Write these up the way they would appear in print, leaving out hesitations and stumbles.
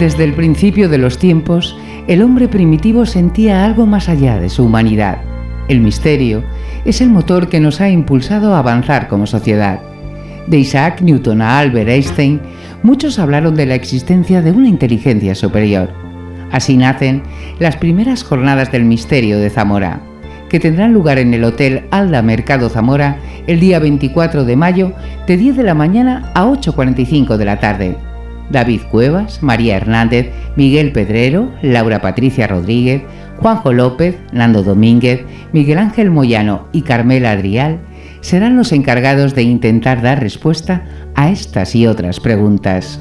Desde el principio de los tiempos, el hombre primitivo sentía algo más allá de su humanidad. El misterio es el motor que nos ha impulsado a avanzar como sociedad. De Isaac Newton a Albert Einstein, muchos hablaron de la existencia de una inteligencia superior. Así nacen las primeras jornadas del misterio de Zamora, que tendrán lugar en el Hotel Alda Mercado Zamora el día 24 de mayo de 10 de la mañana a 8:45 de la tarde. David Cuevas, María Hernández, Miguel Pedrero, Laura Patricia Rodríguez, Juanjo López, Nando Domínguez, Miguel Ángel Moyano y Carmela Adrial serán los encargados de intentar dar respuesta a estas y otras preguntas.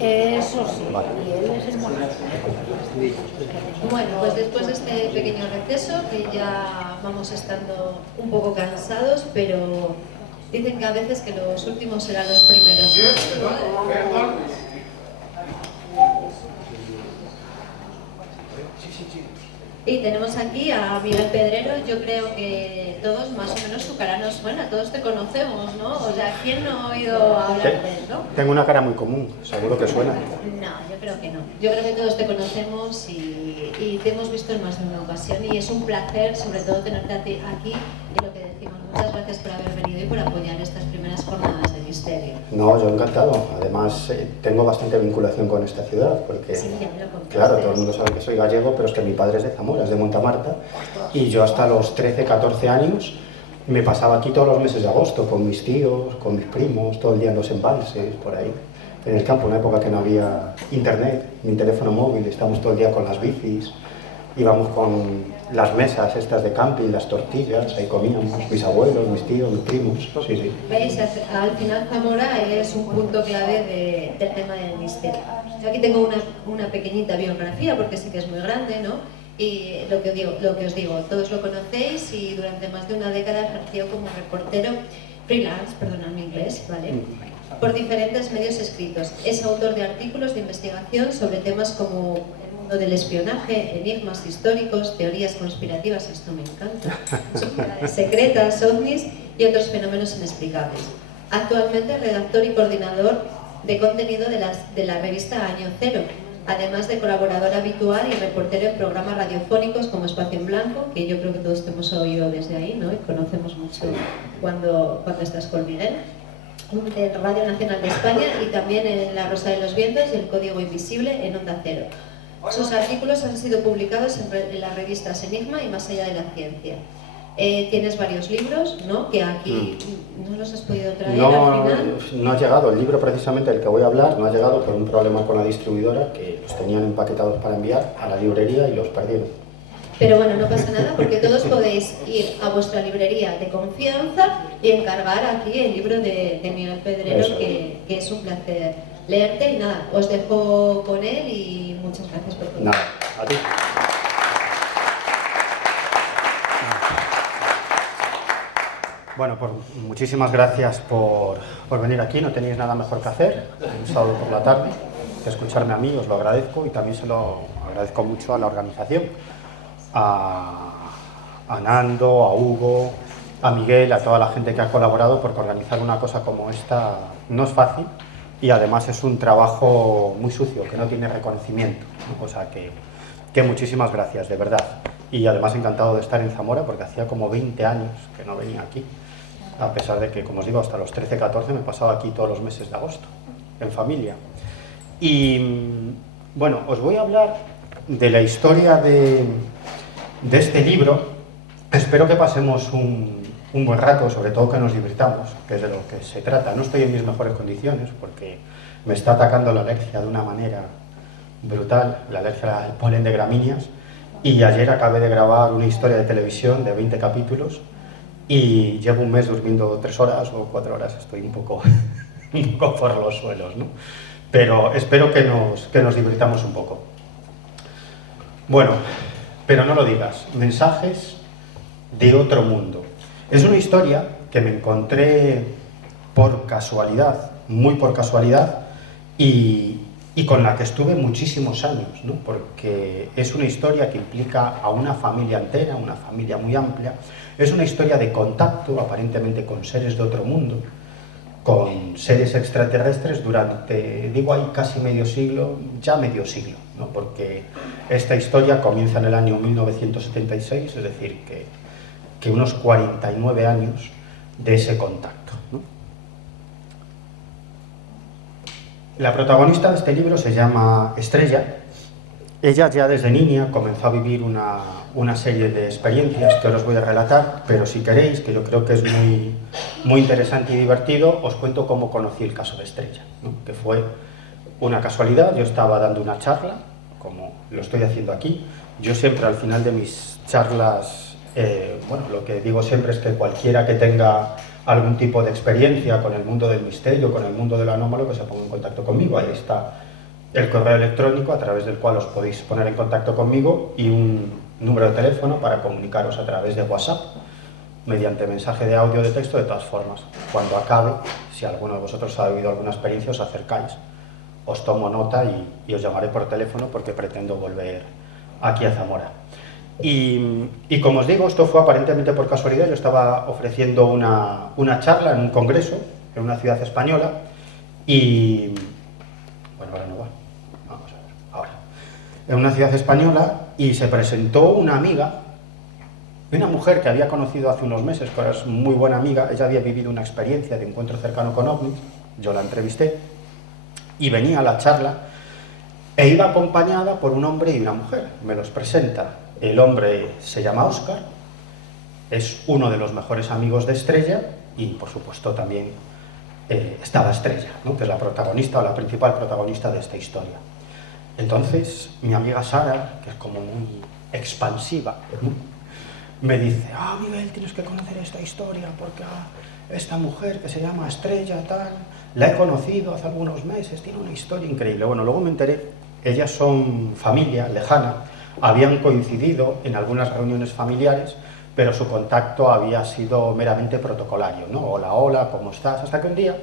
Eso sí, y él es el monarca. Bueno, pues después de este pequeño receso, que ya vamos estando un poco cansados, pero dicen que a veces que los últimos serán los primeros. Y tenemos aquí a Miguel Pedrero. Yo creo que todos más o menos su cara nos suena, todos te conocemos, ¿no? O sea, ¿quién no ha oído hablar de él, no? Tengo una cara muy común, seguro que suena. No, yo creo que no. Yo creo que todos te conocemos y te hemos visto en más de una ocasión, y es un placer sobre todo tenerte a ti aquí, y lo que decimos, muchas gracias por haber venido y por apoyar estas primeras jornadas de misterio. No, yo encantado. Además, tengo bastante vinculación con esta ciudad, porque, Sí, ya me lo contaste. claro, todo el mundo sabe que soy gallego, pero es que mi padre es de Zamora, es de Montamarta, y yo hasta los 13, 14 años me pasaba aquí todos los meses de agosto con mis tíos, con mis primos, todo el día en los embalses, por ahí, en el campo, una época que no había internet, ni teléfono móvil, estábamos todo el día con las bicis, íbamos con las mesas estas de camping, las tortillas, ahí comíamos, mis abuelos, mis tíos, mis primos, sí, sí. ¿Veis? Al final Zamora es un punto clave del tema del misterio. Yo aquí tengo una pequeñita biografía, porque sí que es muy grande, ¿no? Y lo que os digo, todos lo conocéis, y durante más de una década ejerció como reportero freelance, perdonad mi inglés, ¿vale? Por diferentes medios escritos. Es autor de artículos de investigación sobre temas como el mundo del espionaje, enigmas históricos, teorías conspirativas, esto me encanta, sociedades secretas, ovnis y otros fenómenos inexplicables. Actualmente es redactor y coordinador de contenido de la revista Año Cero, además de colaborador habitual y reportero en programas radiofónicos como Espacio en Blanco, que yo creo que todos te hemos oído desde ahí, ¿no? Y conocemos mucho cuando estás con Miguel, en Radio Nacional de España, y también en La Rosa de los Vientos y El Código Invisible en Onda Cero. Sus artículos han sido publicados en las revistas Enigma y Más Allá de la Ciencia. Tienes varios libros, ¿no? Que aquí no los has podido traer al final. No ha llegado, el libro precisamente del que voy a hablar no ha llegado por un problema con la distribuidora, que los tenían empaquetados para enviar a la librería y los perdieron. Pero bueno, no pasa nada, porque todos podéis ir a vuestra librería de confianza y encargar aquí el libro de Miguel Pedrero, que es un placer leerte. Y nada, os dejo con él y muchas gracias por todo. Nada, a ti. Bueno, pues muchísimas gracias por venir aquí. No tenéis nada mejor que hacer un sábado por la tarde que escucharme a mí, os lo agradezco, y también se lo agradezco mucho a la organización, a Nando, a Hugo, a Miguel, a toda la gente que ha colaborado, porque organizar una cosa como esta no es fácil, y además es un trabajo muy sucio, que no tiene reconocimiento, ¿no? O sea que muchísimas gracias, de verdad. Y además encantado de estar en Zamora, porque hacía como 20 años que no venía aquí, a pesar de que, como os digo, hasta los 13, 14 me pasaba aquí todos los meses de agosto, en familia. Y bueno, os voy a hablar de la historia de este libro. Espero que pasemos un buen rato, sobre todo que nos divirtamos, que es de lo que se trata. No estoy en mis mejores condiciones porque me está atacando la alergia de una manera brutal, la alergia al polen de gramíneas, y ayer acabé de grabar una historia de televisión de 20 capítulos y llevo un mes durmiendo 3 horas o 4 horas, estoy un poco por los suelos, ¿no? Pero espero que nos divirtamos un poco. Bueno, pero no lo digas, mensajes de otro mundo. Es una historia que me encontré por casualidad, muy por casualidad, y con la que estuve muchísimos años, ¿no? Porque es una historia que implica a una familia entera, una familia muy amplia. Es una historia de contacto, aparentemente con seres de otro mundo, con seres extraterrestres durante, digo ahí, casi medio siglo, ya medio siglo, ¿no? Porque esta historia comienza en el año 1976, es decir, que unos 49 años de ese contacto, ¿no? La protagonista de este libro se llama Estrella. Ella ya desde niña comenzó a vivir una serie de experiencias que ahora os voy a relatar, pero si queréis, que yo creo que es muy interesante y divertido, os cuento cómo conocí el caso de Estrella, ¿no? Que fue una casualidad. Yo estaba dando una charla, como lo estoy haciendo aquí. Yo siempre al final de mis charlas, bueno, lo que digo siempre es que cualquiera que tenga algún tipo de experiencia con el mundo del misterio, con el mundo del anómalo, que se ponga en contacto conmigo. Ahí está el correo electrónico a través del cual os podéis poner en contacto conmigo y un número de teléfono para comunicaros a través de WhatsApp, mediante mensaje de audio o de texto. De todas formas, cuando acabe, si alguno de vosotros ha vivido alguna experiencia, os acercáis, os tomo nota y os llamaré por teléfono, porque pretendo volver aquí a Zamora. Y como os digo, esto fue aparentemente por casualidad. Yo estaba ofreciendo una charla en un congreso en una ciudad española y... bueno, ahora no va. Vamos a ver, ahora. En una ciudad española, y se presentó una amiga, una mujer que había conocido hace unos meses, que ahora es muy buena amiga. Ella había vivido una experiencia de encuentro cercano con ovnis. Yo la entrevisté y venía a la charla e iba acompañada por un hombre y una mujer. Me los presenta. El hombre se llama Óscar, es uno de los mejores amigos de Estrella, y por supuesto también estaba Estrella, ¿no? Que es la protagonista o la principal protagonista de esta historia. Entonces mi amiga Sara, que es como muy expansiva, ¿no?, me dice: Miguel, tienes que conocer esta historia, porque esta mujer que se llama Estrella, tal, la he conocido hace algunos meses, tiene una historia increíble. Bueno, luego me enteré, ellas son familia lejana, habían coincidido en algunas reuniones familiares, pero su contacto había sido meramente protocolario, ¿no? Hola, hola, ¿cómo estás? Hasta que un día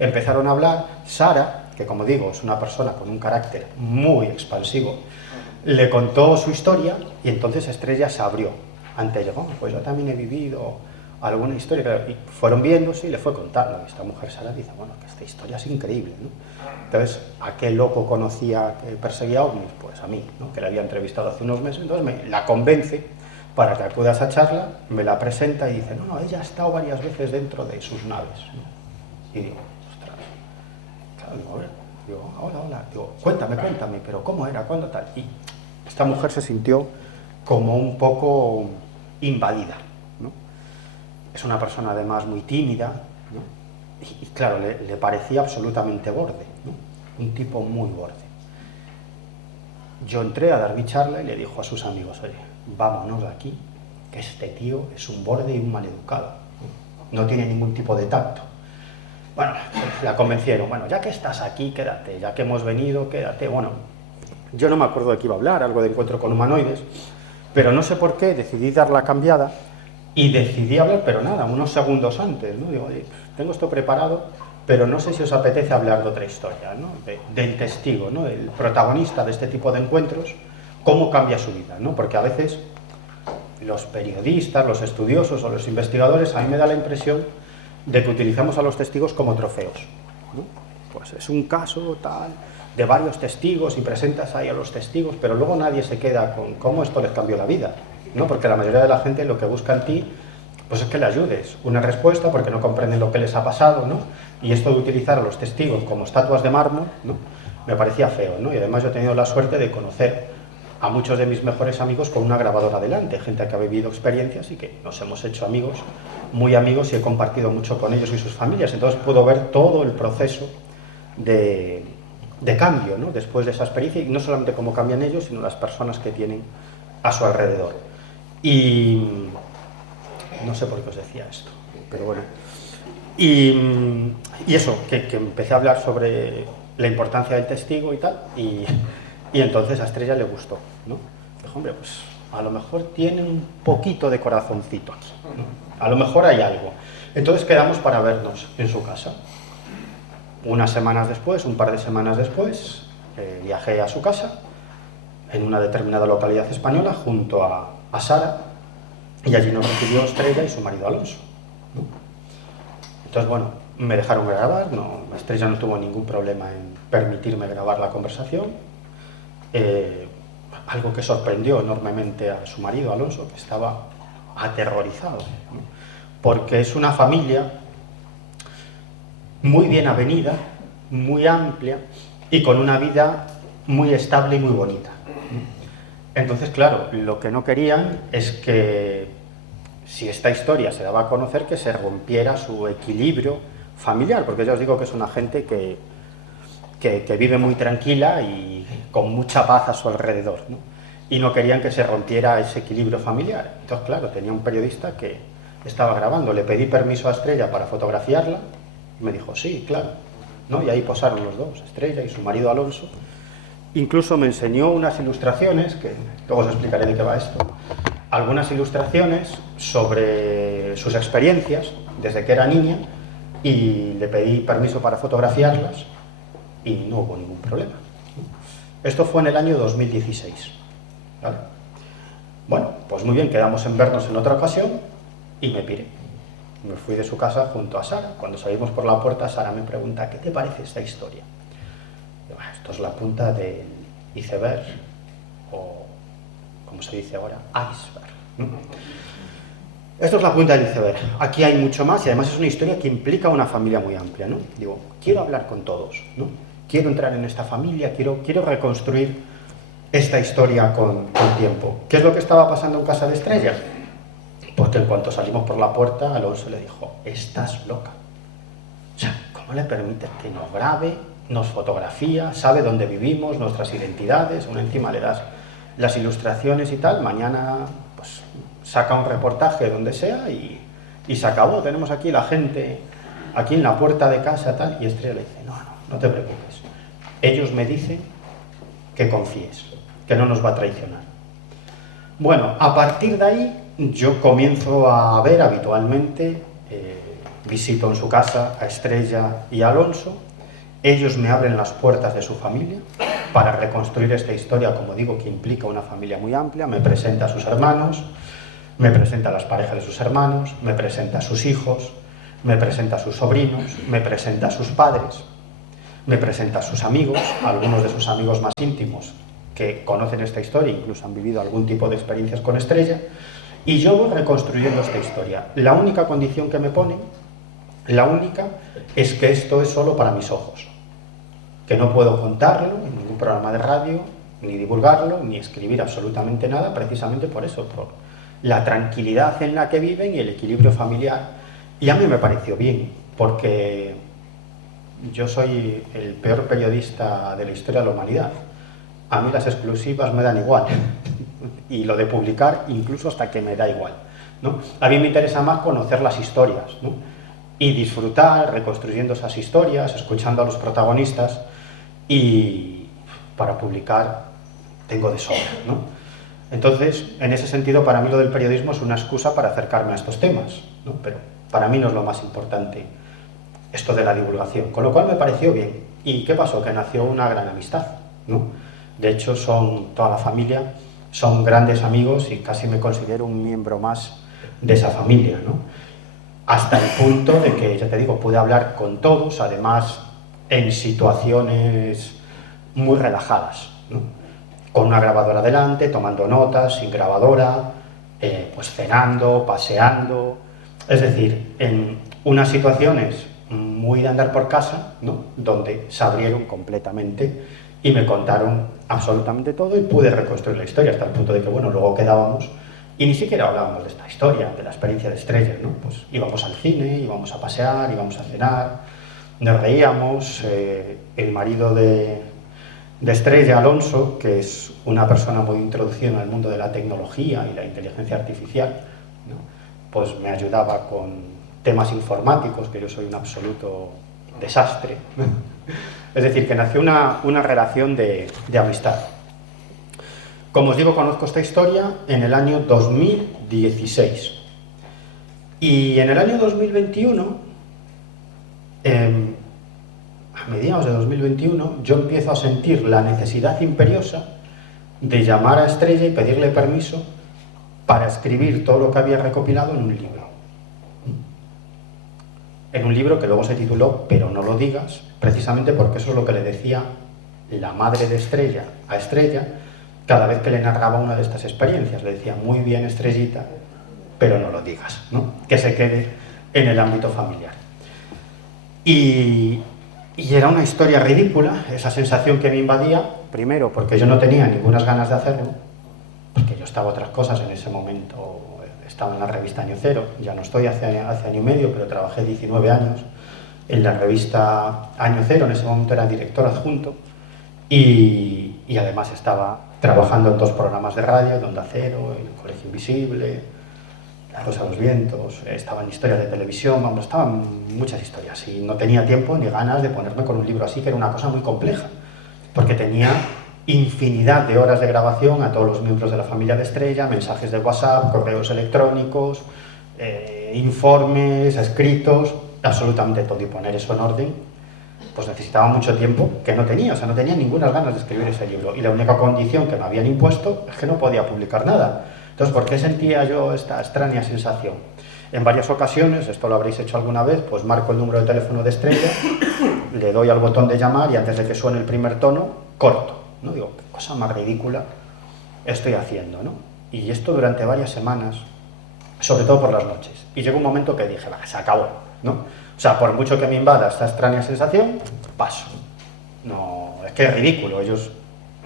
empezaron a hablar. Sara, que como digo es una persona con un carácter muy expansivo, le contó su historia, y entonces Estrella se abrió ante ella. Pues yo también he vivido alguna historia, y fueron viéndose y le fue contando. Esta mujer, Sara, dice: bueno, que esta historia es increíble, ¿no? Entonces, ¿a qué loco conocía que perseguía ovnis? Pues a mí, ¿no?, que la había entrevistado hace unos meses. Entonces la convence para que acuda a esa charla, me la presenta y dice: no, ella ha estado varias veces dentro de sus naves, ¿no? Y digo: ostras, claro, digo, a ver, digo, hola, digo, cuéntame, pero ¿cómo era? ¿Cuándo tal? Y esta mujer se sintió como un poco invadida, ¿no? Es una persona además muy tímida, ¿no? Y claro, le parecía absolutamente borde, ¿no? Un tipo muy borde. Yo entré a dar mi charla y le dijo a sus amigos: oye, vámonos de aquí, que este tío es un borde y un maleducado, no tiene ningún tipo de tacto. Bueno, la convencieron: bueno, ya que estás aquí, quédate, ya que hemos venido, quédate. Bueno, yo no me acuerdo de qué iba a hablar, algo de encuentro con humanoides, pero no sé por qué decidí dar la cambiada y decidí hablar, pero nada, unos segundos antes, ¿no? Digo: oye, tengo esto preparado, pero no sé si os apetece hablar de otra historia, ¿no? Del testigo, ¿no?, el protagonista de este tipo de encuentros, cómo cambia su vida, ¿no? Porque a veces los periodistas, los estudiosos o los investigadores, a mí me da la impresión de que utilizamos a los testigos como trofeos, ¿no? Pues es un caso tal de varios testigos y presentas ahí a los testigos, pero luego nadie se queda con cómo esto les cambió la vida, ¿no? Porque la mayoría de la gente lo que busca en ti, pues es que le ayudes, una respuesta, porque no comprenden lo que les ha pasado, ¿no? Y esto de utilizar a los testigos como estatuas de mármol, ¿no?, me parecía feo, ¿no? Y además yo he tenido la suerte de conocer a muchos de mis mejores amigos con una grabadora delante, gente que ha vivido experiencias y que nos hemos hecho amigos, muy amigos, y he compartido mucho con ellos y sus familias. Entonces puedo ver todo el proceso de cambio, ¿no?, después de esa experiencia, y no solamente cómo cambian ellos, sino las personas que tienen a su alrededor. Y no sé por qué os decía esto, pero bueno. Y eso, que empecé a hablar sobre la importancia del testigo y tal, y entonces a Estrella le gustó, ¿no? Dijo: hombre, pues a lo mejor tiene un poquito de corazoncito aquí, ¿no? A lo mejor hay algo. Entonces quedamos para vernos en su casa. Unas semanas después, un par de semanas después, viajé a su casa, en una determinada localidad española, junto a Sara, y allí nos recibió Estrella y su marido Alonso, ¿no? Entonces, bueno, me dejaron grabar, Estrella no tuvo ningún problema en permitirme grabar la conversación, algo que sorprendió enormemente a su marido Alonso, que estaba aterrorizado, ¿no? Porque es una familia muy bien avenida, muy amplia y con una vida muy estable y muy bonita. Entonces, claro, lo que no querían es que, si esta historia se daba a conocer, que se rompiera su equilibrio familiar, porque ya os digo que es una gente que vive muy tranquila y con mucha paz a su alrededor, ¿no? Y no querían que se rompiera ese equilibrio familiar. Entonces, claro, tenía un periodista que estaba grabando, le pedí permiso a Estrella para fotografiarla, y me dijo, sí, claro, ¿no? Y ahí posaron los dos, Estrella y su marido Alonso. Incluso me enseñó unas ilustraciones, que luego os explicaré de qué va esto, algunas ilustraciones sobre sus experiencias desde que era niña, y le pedí permiso para fotografiarlas y no hubo ningún problema. Esto fue en el año 2016, ¿vale? Bueno, pues muy bien, quedamos en vernos en otra ocasión y me piré. Me fui de su casa junto a Sara. Cuando salimos por la puerta, Sara me pregunta, ¿qué te parece esta historia? Esto es la punta del iceberg, o, como se dice ahora, iceberg. Esto es la punta del iceberg. Aquí hay mucho más y además es una historia que implica una familia muy amplia, ¿no? Digo, quiero hablar con todos, ¿no? Quiero entrar en esta familia, quiero reconstruir esta historia con tiempo. ¿Qué es lo que estaba pasando en casa de Estrella? Porque en cuanto salimos por la puerta, Alonso le dijo, estás loca. O sea, ¿cómo le permites que nos grabe, nos fotografía, sabe dónde vivimos, nuestras identidades, aún encima le das las ilustraciones y tal, mañana pues saca un reportaje donde sea y se acabó, tenemos aquí la gente, aquí en la puerta de casa tal, y Estrella le dice, no te preocupes, ellos me dicen que confíes, que no nos va a traicionar. Bueno, a partir de ahí yo comienzo a ver habitualmente, visito en su casa a Estrella y a Alonso, ellos me abren las puertas de su familia para reconstruir esta historia, como digo, que implica una familia muy amplia, me presenta a sus hermanos, me presenta a las parejas de sus hermanos, me presenta a sus hijos, me presenta a sus sobrinos, me presenta a sus padres, me presenta a sus amigos, a algunos de sus amigos más íntimos que conocen esta historia, incluso han vivido algún tipo de experiencias con Estrella, y yo voy reconstruyendo esta historia. La única condición que me ponen, la única, es que esto es solo para mis ojos, que no puedo contarlo en ningún programa de radio, ni divulgarlo, ni escribir absolutamente nada, precisamente por eso, por la tranquilidad en la que viven y el equilibrio familiar. Y a mí me pareció bien, porque yo soy el peor periodista de la historia de la humanidad. A mí las exclusivas me dan igual, y lo de publicar incluso hasta que me da igual, ¿no? A mí me interesa más conocer las historias, ¿no? Y disfrutar reconstruyendo esas historias, escuchando a los protagonistas, y para publicar tengo de sobra, ¿no? Entonces, en ese sentido, para mí lo del periodismo es una excusa para acercarme a estos temas, ¿no? Pero para mí no es lo más importante esto de la divulgación, con lo cual me pareció bien. ¿Y qué pasó? Que nació una gran amistad, ¿no? De hecho, toda la familia son grandes amigos y casi me considero un miembro más de esa familia, ¿no? Hasta el punto de que, ya te digo, pude hablar con todos, además en situaciones muy relajadas, ¿no? Con una grabadora delante, tomando notas, sin grabadora, pues cenando, paseando, es decir, en unas situaciones muy de andar por casa, ¿no? Donde se abrieron completamente y me contaron absolutamente todo y pude reconstruir la historia hasta el punto de que, bueno, luego quedábamos y ni siquiera hablábamos de esta historia, de la experiencia de Estrella, ¿no? Pues íbamos al cine, íbamos a pasear, íbamos a cenar, nos reíamos. El marido de Estrella, Alonso, que es una persona muy introducida en el mundo de la tecnología y la inteligencia artificial, ¿no? Pues me ayudaba con temas informáticos, que yo soy un absoluto desastre. Es decir, que nació una relación de amistad. Como os digo, conozco esta historia en el año 2016. Y en el año 2021, a mediados de 2021, yo empiezo a sentir la necesidad imperiosa de llamar a Estrella y pedirle permiso para escribir todo lo que había recopilado en un libro. En un libro que luego se tituló Pero no lo digas, precisamente porque eso es lo que le decía la madre de Estrella a Estrella cada vez que le narraba una de estas experiencias. Le decía, muy bien, Estrellita, pero no lo digas, ¿no? Que se quede en el ámbito familiar. Y era una historia ridícula, esa sensación que me invadía, primero porque yo no tenía ninguna ganas de hacerlo, porque yo estaba otras cosas en ese momento. Estaba en la revista Año Cero, ya no estoy hace año y medio, pero trabajé 19 años en la revista Año Cero, en ese momento era director adjunto, y además estaba trabajando en 2 programas de radio, en Onda Cero, en El Colegio Invisible, La Rosa de los Vientos, estaba en Historia de Televisión, vamos, estaban muchas historias, y no tenía tiempo ni ganas de ponerme con un libro así, que era una cosa muy compleja, porque tenía infinidad de horas de grabación a todos los miembros de la familia de Estrella, mensajes de WhatsApp, correos electrónicos, informes, escritos, absolutamente todo, y poner eso en orden, pues necesitaba mucho tiempo que no tenía, o sea, no tenía ninguna ganas de escribir ese libro, y la única condición que me habían impuesto es que no podía publicar nada. Entonces, ¿por qué sentía yo esta extraña sensación? En varias ocasiones, esto lo habréis hecho alguna vez, pues marco el número de teléfono de Estrella, le doy al botón de llamar y antes de que suene el primer tono, corto. ¿No? Digo, qué cosa más ridícula estoy haciendo, ¿no? Y esto durante varias semanas, sobre todo por las noches. Y llegó un momento que dije, va, se acabó, ¿no? O sea, por mucho que me invada esta extraña sensación, paso. No, es que es ridículo. Ellos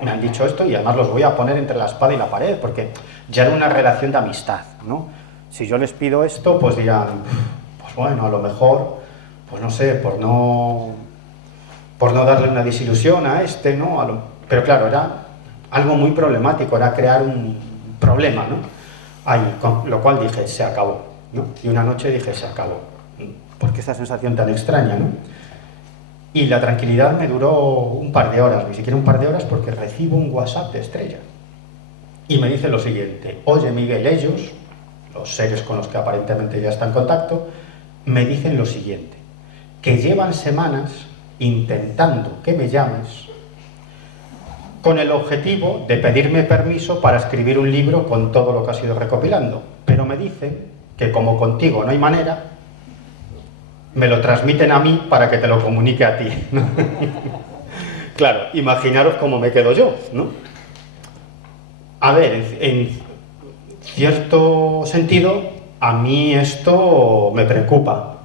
me han dicho esto y además los voy a poner entre la espada y la pared, porque ya era una relación de amistad, ¿no? Si yo les pido esto, pues dirán, pues bueno, a lo mejor, pues no sé, por no darle una desilusión a este, ¿no? Pero claro, era algo muy problemático, era crear un problema, ¿no? Ahí, con lo cual dije, se acabó, ¿no? Y una noche dije, se acabó. ¿Por qué esta sensación tan extraña, no? Y la tranquilidad me duró un par de horas, ni siquiera un par de horas, porque recibo un WhatsApp de Estrella. Y me dice lo siguiente, oye Miguel, ellos, los seres con los que aparentemente ya está en contacto, me dicen lo siguiente, que llevan semanas intentando que me llames con el objetivo de pedirme permiso para escribir un libro con todo lo que has ido recopilando. Pero me dicen que como contigo no hay manera, me lo transmiten a mí para que te lo comunique a ti. Claro, imaginaros cómo me quedo yo, ¿no? A ver, en cierto sentido, a mí esto me preocupa,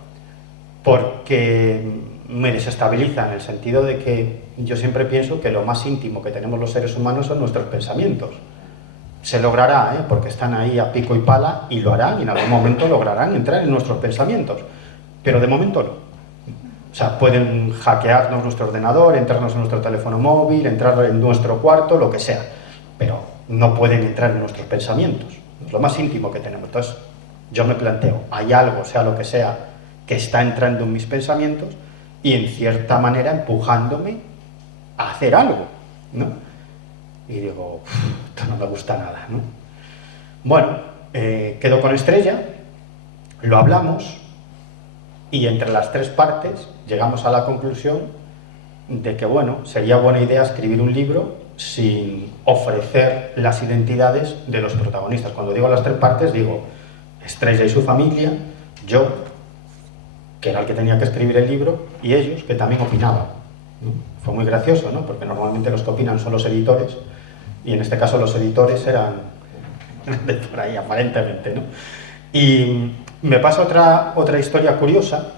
porque me desestabiliza en el sentido de que yo siempre pienso que lo más íntimo que tenemos los seres humanos son nuestros pensamientos. Se logrará, porque están ahí a pico y pala y lo harán y en algún momento lograrán entrar en nuestros pensamientos, pero de momento no. O sea, pueden hackearnos nuestro ordenador, entrarnos en nuestro teléfono móvil, entrar en nuestro cuarto, lo que sea, pero no pueden entrar en nuestros pensamientos. Es lo más íntimo que tenemos. Entonces, yo me planteo, hay algo, sea lo que sea, que está entrando en mis pensamientos y en cierta manera empujándome a hacer algo, ¿no? Y digo, esto no me gusta nada, ¿no? Bueno, quedo con Estrella, lo hablamos y entre las 3 partes llegamos a la conclusión de que, bueno, sería buena idea escribir un libro sin ofrecer las identidades de los protagonistas. Cuando digo las 3 partes, digo Estrella y su familia, yo, que era el que tenía que escribir el libro, y ellos, que también opinaban, ¿no? Fue muy gracioso, ¿no? Porque normalmente los que opinan son los editores, y en este caso los editores eran de por ahí, aparentemente, ¿no? Y me pasa otra historia curiosa,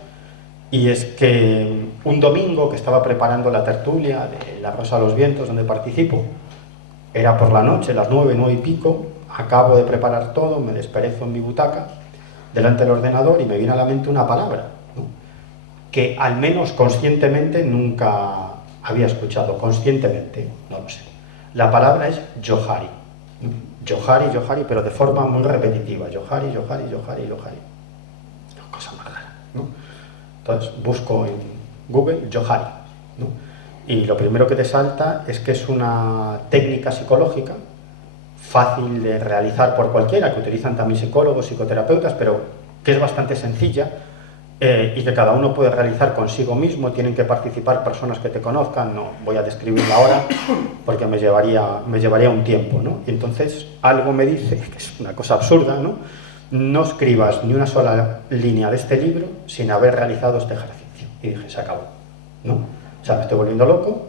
y es que un domingo que estaba preparando la tertulia de La Rosa de los Vientos, donde participo, era por la noche, las 9, 9 y pico, acabo de preparar todo, me desperezo en mi butaca, delante del ordenador, y me viene a la mente una palabra, ¿no? Que al menos conscientemente nunca había escuchado, conscientemente, no lo sé. La palabra es Johari. Johari, Johari, pero de forma muy repetitiva. Johari, Johari, Johari, Johari. Una cosa más rara, ¿no? Entonces busco en Google Johari, ¿no? Y lo primero que te salta es que es una técnica psicológica fácil de realizar por cualquiera, que utilizan también psicólogos, psicoterapeutas, pero que es bastante sencilla y que cada uno puede realizar consigo mismo. Tienen que participar personas que te conozcan, no voy a describirla ahora porque me llevaría un tiempo, ¿no? Y entonces algo me dice, que es una cosa absurda, ¿no? No escribas ni una sola línea de este libro sin haber realizado este ejercicio. Y dije, se acabó, ¿no? O sea, me estoy volviendo loco.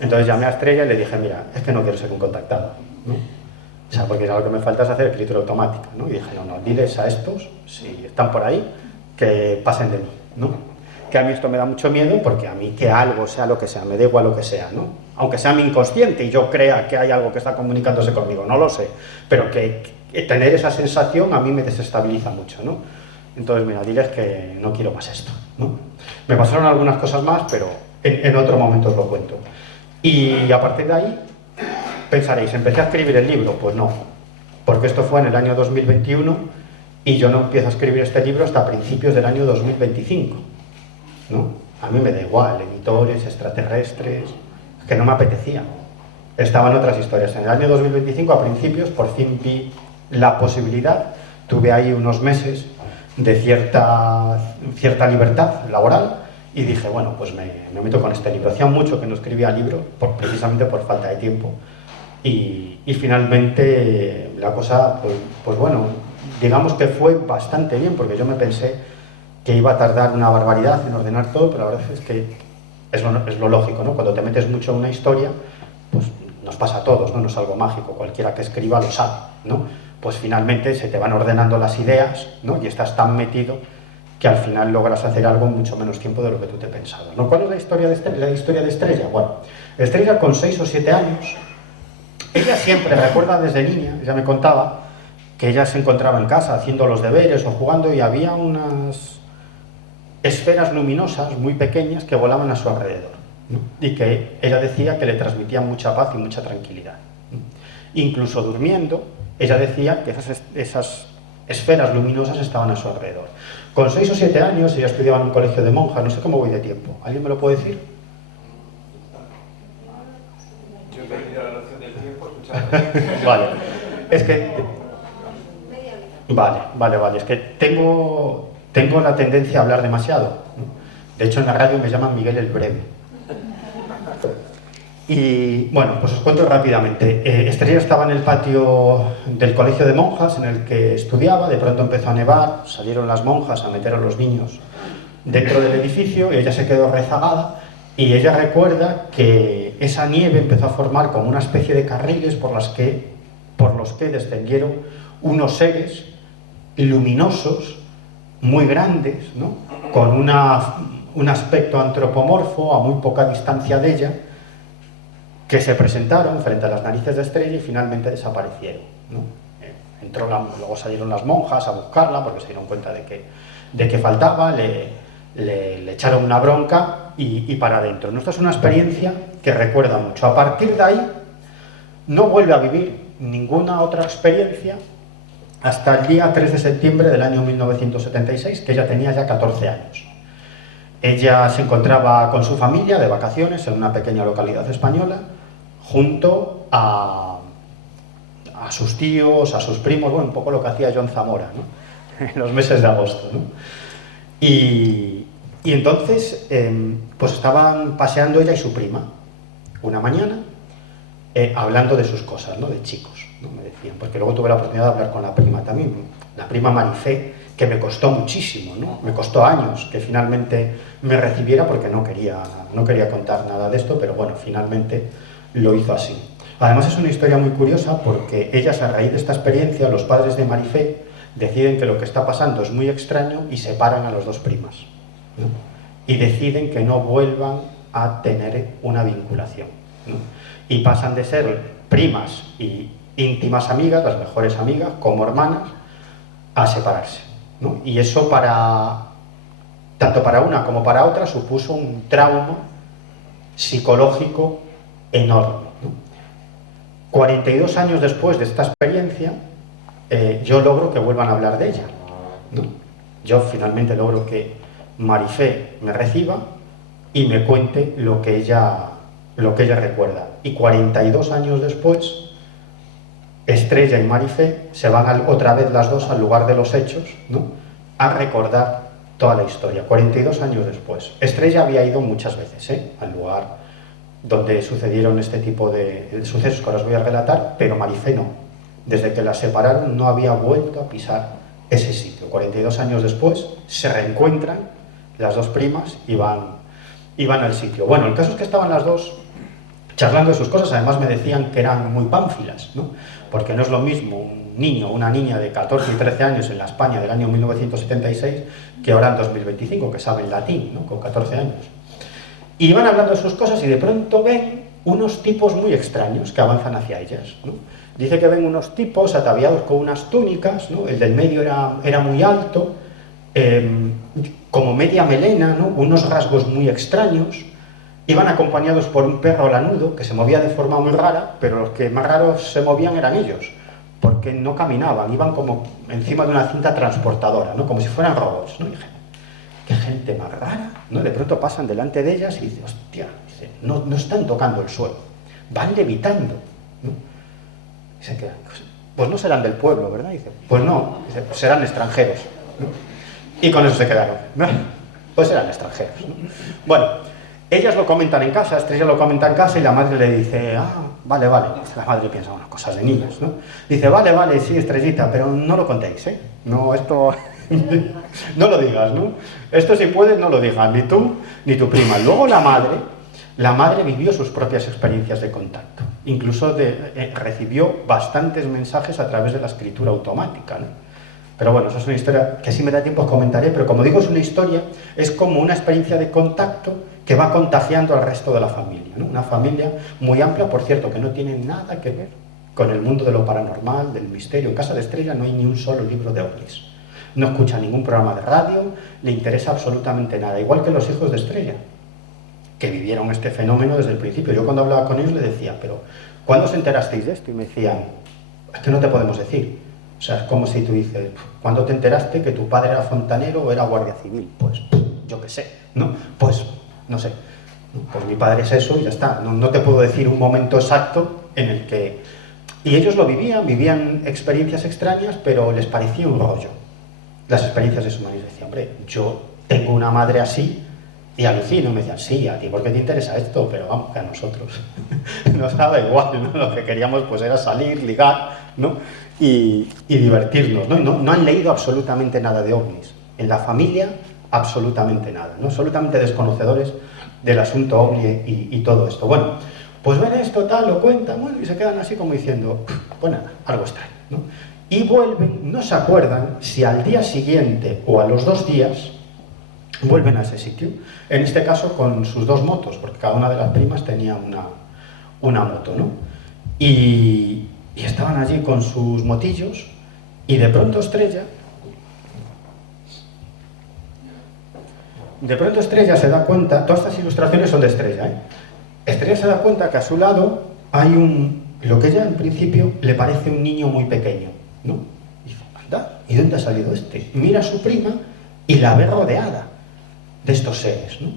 Entonces llamé a Estrella y le dije, mira, es que no quiero ser un contactado, ¿no? O sea, porque lo que me falta es hacer escritura automática, ¿no? Y dije, no, diles a estos, si están por ahí, que pasen de mí, ¿no? Que a mí esto me da mucho miedo, porque a mí que algo sea lo que sea, me da igual lo que sea, ¿no? Aunque sea mi inconsciente y yo crea que hay algo que está comunicándose conmigo, no lo sé, pero que tener esa sensación a mí me desestabiliza mucho, ¿no? Entonces, mira, diles que no quiero más esto, ¿no? Me pasaron algunas cosas más, pero en otro momento os lo cuento. Y a partir de ahí, pensaréis, ¿empecé a escribir el libro? Pues no, porque esto fue en el año 2021 y yo no empiezo a escribir este libro hasta principios del año 2025, ¿no? A mí me da igual, editores, extraterrestres, que no me apetecía. Estaban otras historias. En el año 2025, a principios, por fin vi la posibilidad, tuve ahí unos meses de cierta libertad laboral y dije, bueno, pues me meto con este libro. Hacía mucho que no escribía libro, precisamente por falta de tiempo. Y finalmente la cosa, pues bueno, digamos que fue bastante bien, porque yo me pensé que iba a tardar una barbaridad en ordenar todo, pero la verdad es que es lo lógico, ¿no? Cuando te metes mucho en una historia, pues nos pasa a todos, ¿no? No es algo mágico, cualquiera que escriba lo sabe, ¿no? Pues finalmente se te van ordenando las ideas, ¿no? Y estás tan metido que al final logras hacer algo en mucho menos tiempo de lo que tú te pensabas, ¿no? ¿Cuál es la historia de Estrella? Bueno, Estrella con 6 o 7 años, ella siempre recuerda desde niña, ella me contaba que ella se encontraba en casa haciendo los deberes o jugando y había unas esferas luminosas muy pequeñas que volaban a su alrededor, ¿no? Y que ella decía que le transmitían mucha paz y mucha tranquilidad, ¿no? Incluso durmiendo, ella decía que esas esferas luminosas estaban a su alrededor. Con 6 o 7 años, ella estudiaba en un colegio de monjas, no sé cómo voy de tiempo, ¿alguien me lo puede decir? Yo he perdido la noción del tiempo escuchando. Vale, es que... Vale, es que tengo la tendencia a hablar demasiado, ¿no? De hecho, en la radio me llaman Miguel el Breve. Y bueno, pues os cuento rápidamente. Estrella estaba en el patio del colegio de monjas en el que estudiaba, de pronto empezó a nevar, salieron las monjas a meter a los niños dentro del edificio y ella se quedó rezagada y ella recuerda que esa nieve empezó a formar como una especie de carriles por los que descendieron unos seres luminosos, muy grandes, ¿no? Con un aspecto antropomorfo a muy poca distancia de ella, que se presentaron frente a las narices de Estrella y finalmente desaparecieron, ¿no? Luego salieron las monjas a buscarla porque se dieron cuenta de que faltaba, le echaron una bronca y para adentro. Esta es una experiencia que recuerda mucho. A partir de ahí no vuelve a vivir ninguna otra experiencia hasta el día 3 de septiembre del año 1976, que ella tenía ya 14 años. Ella se encontraba con su familia de vacaciones en una pequeña localidad española, junto a sus tíos, a sus primos, bueno, un poco lo que hacía John Zamora, ¿no? En los meses de agosto, ¿no? Y entonces, pues estaban paseando ella y su prima, una mañana, hablando de sus cosas, ¿no? De chicos, ¿no? Me decían, porque luego tuve la oportunidad de hablar con la prima también, la prima Marifé, que me costó muchísimo, ¿no? Me costó años que finalmente me recibiera porque no quería contar nada de esto, pero bueno, finalmente lo hizo así. Además es una historia muy curiosa porque ellas, a raíz de esta experiencia, los padres de Marifé deciden que lo que está pasando es muy extraño y separan a las dos primas, ¿no? Y deciden que no vuelvan a tener una vinculación, ¿no? Y pasan de ser primas y íntimas amigas, las mejores amigas, como hermanas, a separarse, ¿no? Y eso tanto para una como para otra supuso un trauma psicológico enorme, ¿no? 42 años después de esta experiencia, yo logro que vuelvan a hablar de ella, ¿no? Yo finalmente logro que Marifé me reciba y me cuente lo que ella recuerda. Y 42 años después, Estrella y Marifé se van otra vez las dos al lugar de los hechos, ¿no? a recordar toda la historia, 42 años después. Estrella había ido muchas veces al lugar donde sucedieron este tipo de sucesos que ahora os voy a relatar, pero Marifé no. Desde que la separaron no había vuelto a pisar ese sitio. 42 años después se reencuentran las dos primas y van al sitio. Bueno, el caso es que estaban las dos charlando de sus cosas. Además me decían que eran muy pánfilas, ¿no? Porque no es lo mismo un niño o una niña de 14 y 13 años en la España del año 1976 que ahora en 2025, que saben latín, ¿no? Con 14 años. Y van hablando de sus cosas y de pronto ven unos tipos muy extraños que avanzan hacia ellas, ¿no? Dice que ven unos tipos ataviados con unas túnicas, ¿no? El del medio era muy alto, como media melena, ¿no? Unos rasgos muy extraños. Iban acompañados por un perro lanudo que se movía de forma muy rara, pero los que más raros se movían eran ellos, porque no caminaban, iban como encima de una cinta transportadora, ¿no? Como si fueran robots, ¿no? Y dije, qué gente más rara, ¿no? De pronto pasan delante de ellas y dice, hostia, dice, no están tocando el suelo, van levitando, ¿no? Y se quedan, pues no serán del pueblo, ¿verdad? Dice, pues no, dice, pues serán extranjeros, ¿no? Y con eso se quedaron, ¿no? Pues eran extranjeros, ¿no? Bueno, ellas lo comentan en casa, Estrella lo comenta en casa y la madre le dice, vale, la madre piensa, bueno, cosas de niños, ¿no? Dice, vale, sí, Estrellita, pero no lo contéis, ¿eh? No, esto... no lo digas, ¿no? Esto si puedes no lo digas, ni tú ni tu prima. Luego la madre vivió sus propias experiencias de contacto. Incluso recibió bastantes mensajes a través de la escritura automática, ¿no? Pero bueno, esa es una historia que si me da tiempo os comentaré, pero como digo, es una historia, es como una experiencia de contacto que va contagiando al resto de la familia, ¿no? Una familia muy amplia, por cierto, que no tiene nada que ver con el mundo de lo paranormal, del misterio. En casa de Estrella no hay ni un solo libro de ovnis. No escucha ningún programa de radio, le interesa absolutamente nada. Igual que los hijos de Estrella, que vivieron este fenómeno desde el principio. Yo cuando hablaba con ellos le decía, pero ¿cuándo os enterasteis de esto? Y me decían, es que no te podemos decir. O sea, es como si tú dices, ¿cuándo te enteraste que tu padre era fontanero o era guardia civil? Pues, yo qué sé, ¿no? Pues, no sé. Pues mi padre es eso y ya está. No te puedo decir un momento exacto en el que... Y ellos lo vivían experiencias extrañas, pero les parecía un rollo. Las experiencias de su marido. Decía, hombre, yo tengo una madre así y alucino. Y me decían, sí, a ti, ¿por qué te interesa esto? Pero vamos, que a nosotros nos daba igual, ¿no? Lo que queríamos pues era salir, ligar, ¿no? Y divertirnos, ¿no? No han leído absolutamente nada de ovnis. En la familia, absolutamente nada, ¿no? Absolutamente desconocedores del asunto ovni y todo esto. Bueno, pues ven esto, tal, lo cuentan, bueno, y se quedan así como diciendo, pues nada, algo extraño, ¿no? Y vuelven, no se acuerdan si al día siguiente o a los 2 días vuelven a ese sitio. En este caso con sus 2 motos, porque cada una de las primas tenía una moto, ¿no? Y estaban allí con sus motillos y de pronto Estrella se da cuenta, todas estas ilustraciones son de Estrella, ¿eh? Estrella se da cuenta que a su lado hay lo que ella en principio le parece un niño muy pequeño, ¿no? Y dice, anda, ¿y dónde ha salido este? Mira a su prima y la ve rodeada de estos seres, ¿no?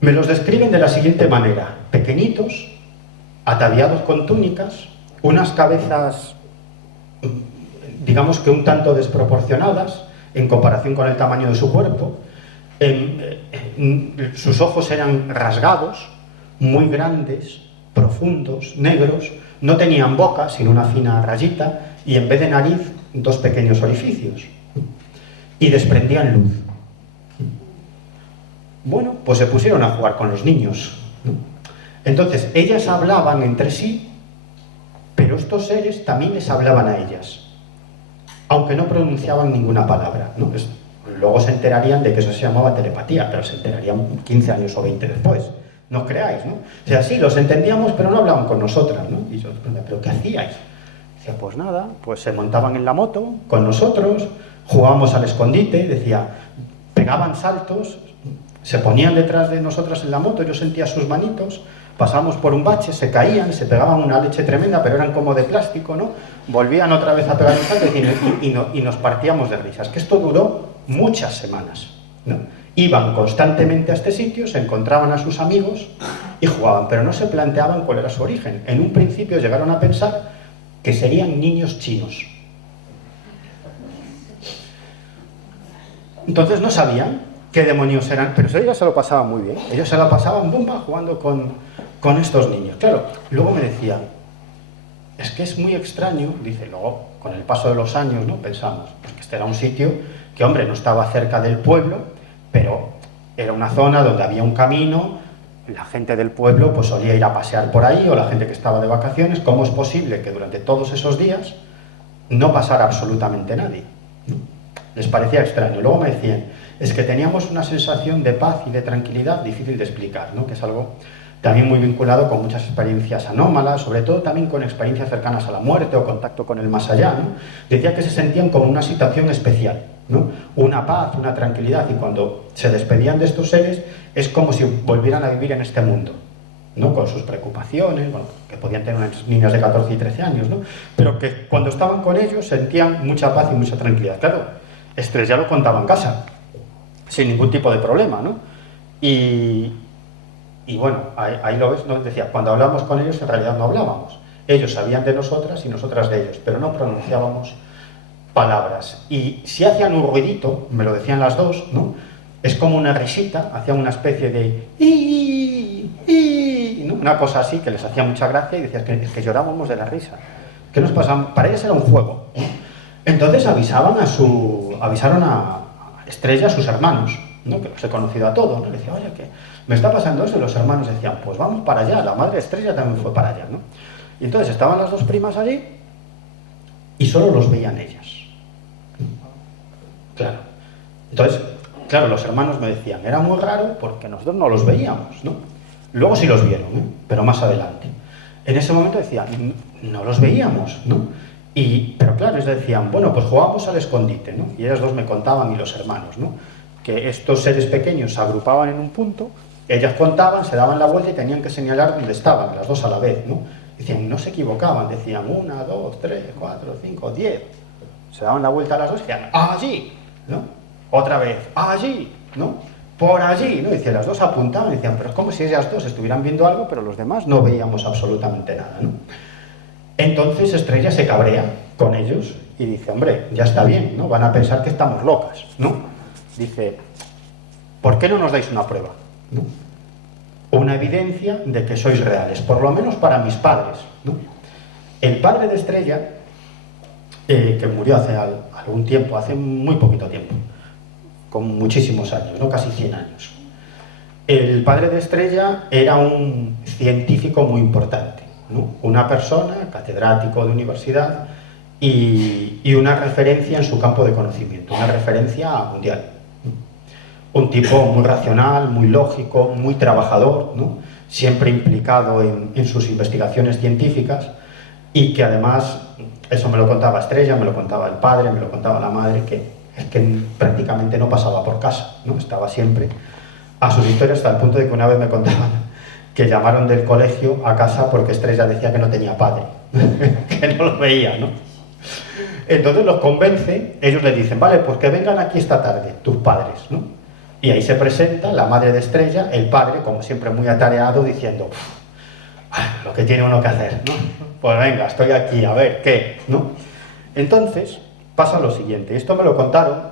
Me los describen de la siguiente manera: pequeñitos, ataviados con túnicas, unas cabezas, digamos que un tanto desproporcionadas en comparación con el tamaño de su cuerpo. Sus ojos eran rasgados, muy grandes, profundos, negros, no tenían boca, sino una fina rayita, y en vez de nariz, 2 pequeños orificios, y desprendían luz. Bueno, pues se pusieron a jugar con los niños, ¿no? Entonces, ellas hablaban entre sí, pero estos seres también les hablaban a ellas, aunque no pronunciaban ninguna palabra, ¿no? Luego se enterarían de que eso se llamaba telepatía, pero se enterarían 15 años o 20 después. No os creáis, ¿no? O sea, sí, los entendíamos, pero no hablaban con nosotras, ¿no? Y yo les pregunté, ¿pero qué hacíais? Decía, pues nada, pues se montaban en la moto con nosotros, jugábamos al escondite, decía, pegaban saltos, se ponían detrás de nosotras en la moto, yo sentía sus manitos, pasábamos por un bache, se caían, se pegaban una leche tremenda, pero eran como de plástico, ¿no? Volvían otra vez a pegar un salto y nos partíamos de risas. Que esto duró muchas semanas, ¿no? Iban constantemente a este sitio, se encontraban a sus amigos y jugaban, pero no se planteaban cuál era su origen. En un principio llegaron a pensar que serían niños chinos. Entonces no sabían qué demonios eran, pero ellos se lo pasaban muy bien. Ellos se la pasaban bomba jugando con estos niños. Claro, luego me decían, es que es muy extraño, dice, luego con el paso de los años, ¿no? Pensamos, pues que este era un sitio que, hombre, no estaba cerca del pueblo, pero era una zona donde había un camino, la gente del pueblo pues solía ir a pasear por ahí, o la gente que estaba de vacaciones. ¿Cómo es posible que durante todos esos días no pasara absolutamente nadie? Les parecía extraño. Luego me decían, es que teníamos una sensación de paz y de tranquilidad difícil de explicar, ¿no? Que es algo también muy vinculado con muchas experiencias anómalas, sobre todo también con experiencias cercanas a la muerte o contacto con el más allá, ¿no? Decía que se sentían como una situación especial, ¿no? Una paz, una tranquilidad, y cuando se despedían de estos seres es como si volvieran a vivir en este mundo, ¿no? Con sus preocupaciones, bueno, que podían tener unas niñas de 14 y 13 años, ¿no? Pero que cuando estaban con ellos sentían mucha paz y mucha tranquilidad. Claro, Estrella lo contaba en casa, sin ningún tipo de problema, ¿no? Y bueno, ahí lo ves, nos decía, cuando hablamos con ellos en realidad no hablábamos. Ellos sabían de nosotras y nosotras de ellos, pero no pronunciábamos palabras. Y si hacían un ruidito, me lo decían las dos, ¿no? Es como una risita, hacían una especie de ¿no? Una cosa así que les hacía mucha gracia, y decías que llorábamos de la risa. ¿Qué nos pasaba? Para ellos era un juego, ¿no? Entonces avisaron a Estrella, a sus hermanos, ¿no? Que los he conocido a todos, ¿no? Le decía, oye, que me está pasando esto, y los hermanos decían, pues vamos para allá. La madre Estrella también fue para allá, ¿no? Y entonces estaban las dos primas allí y solo los veían ellas. Claro. Entonces, claro, los hermanos me decían, era muy raro porque nosotros no los veíamos, ¿no? Luego sí los vieron, ¿eh? Pero más adelante. En ese momento decían, no los veíamos, ¿no? Pero claro, ellos decían, bueno, pues jugábamos al escondite, ¿no? Y ellas dos me contaban, y los hermanos, ¿no? Que estos seres pequeños se agrupaban en un punto, ellas contaban, se daban la vuelta y tenían que señalar dónde estaban, las dos a la vez, ¿no? Decían, no se equivocaban, decían 1, 2, 3, 4, 5, 10. Se daban la vuelta a las dos y decían, allí, ¿no? Otra vez, allí, ¿no? Por allí, ¿no? Dice, las dos apuntaban y decían, pero es como si ellas dos estuvieran viendo algo, pero los demás no veíamos absolutamente nada, ¿no? Entonces Estrella se cabrea con ellos y dice, hombre, ya está bien, ¿no? Van a pensar que estamos locas, ¿no? Dice, ¿por qué no nos dais una prueba? ¿No? Una evidencia de que sois reales, por lo menos para mis padres, ¿no? El padre de Estrella, que murió hace algún tiempo, hace muy poquito tiempo, con muchísimos años, ¿no? Casi 100 años. El padre de Estrella era un científico muy importante, ¿no? Una persona, catedrático de universidad, y una referencia en su campo de conocimiento, una referencia mundial. Un tipo muy racional, muy lógico, muy trabajador, ¿no? Siempre implicado en sus investigaciones científicas, y que además, eso me lo contaba Estrella, me lo contaba el padre, me lo contaba la madre, que prácticamente no pasaba por casa, ¿no? Estaba siempre a sus historias, hasta el punto de que una vez me contaban que llamaron del colegio a casa porque Estrella decía que no tenía padre, que no lo veía, ¿no? Entonces los convence, ellos le dicen, vale, pues que vengan aquí esta tarde, tus padres, ¿no? Y ahí se presenta la madre de Estrella, el padre, como siempre muy atareado, diciendo, lo que tiene uno que hacer, ¿no? Pues venga, estoy aquí, a ver, ¿qué? ¿No? Entonces pasa lo siguiente, esto me lo contaron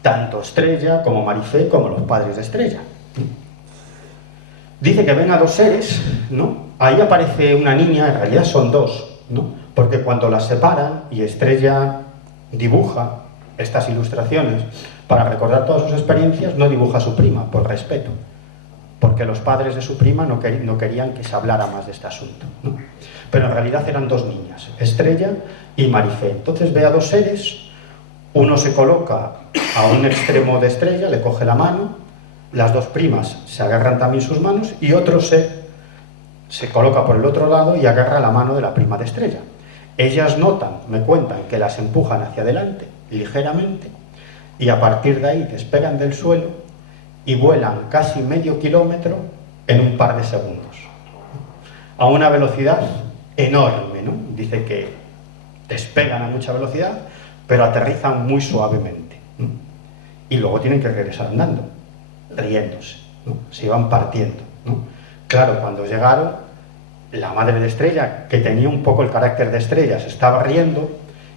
tanto Estrella como Marifé como los padres de Estrella. Dice que ven a dos seres, ¿no? Ahí aparece una niña, en realidad son dos, ¿no? Porque cuando las separan y Estrella dibuja estas ilustraciones para recordar todas sus experiencias, no dibuja a su prima, por respeto, porque los padres de su prima no querían que se hablara más de este asunto, ¿no? Pero en realidad eran dos niñas, Estrella y Marifé. Entonces ve a dos seres, uno se coloca a un extremo de Estrella, le coge la mano, las dos primas se agarran también sus manos, y otro ser se coloca por el otro lado y agarra la mano de la prima de Estrella. Ellas notan, me cuentan, que las empujan hacia adelante ligeramente, y a partir de ahí despegan del suelo y vuelan casi medio kilómetro en un par de segundos, a una velocidad enorme, ¿no? Dice que despegan a mucha velocidad, pero aterrizan muy suavemente, ¿no? Y luego tienen que regresar andando, riéndose, ¿no? Se iban partiendo, ¿no? Claro, cuando llegaron, la madre de Estrella, que tenía un poco el carácter de Estrella, se estaba riendo,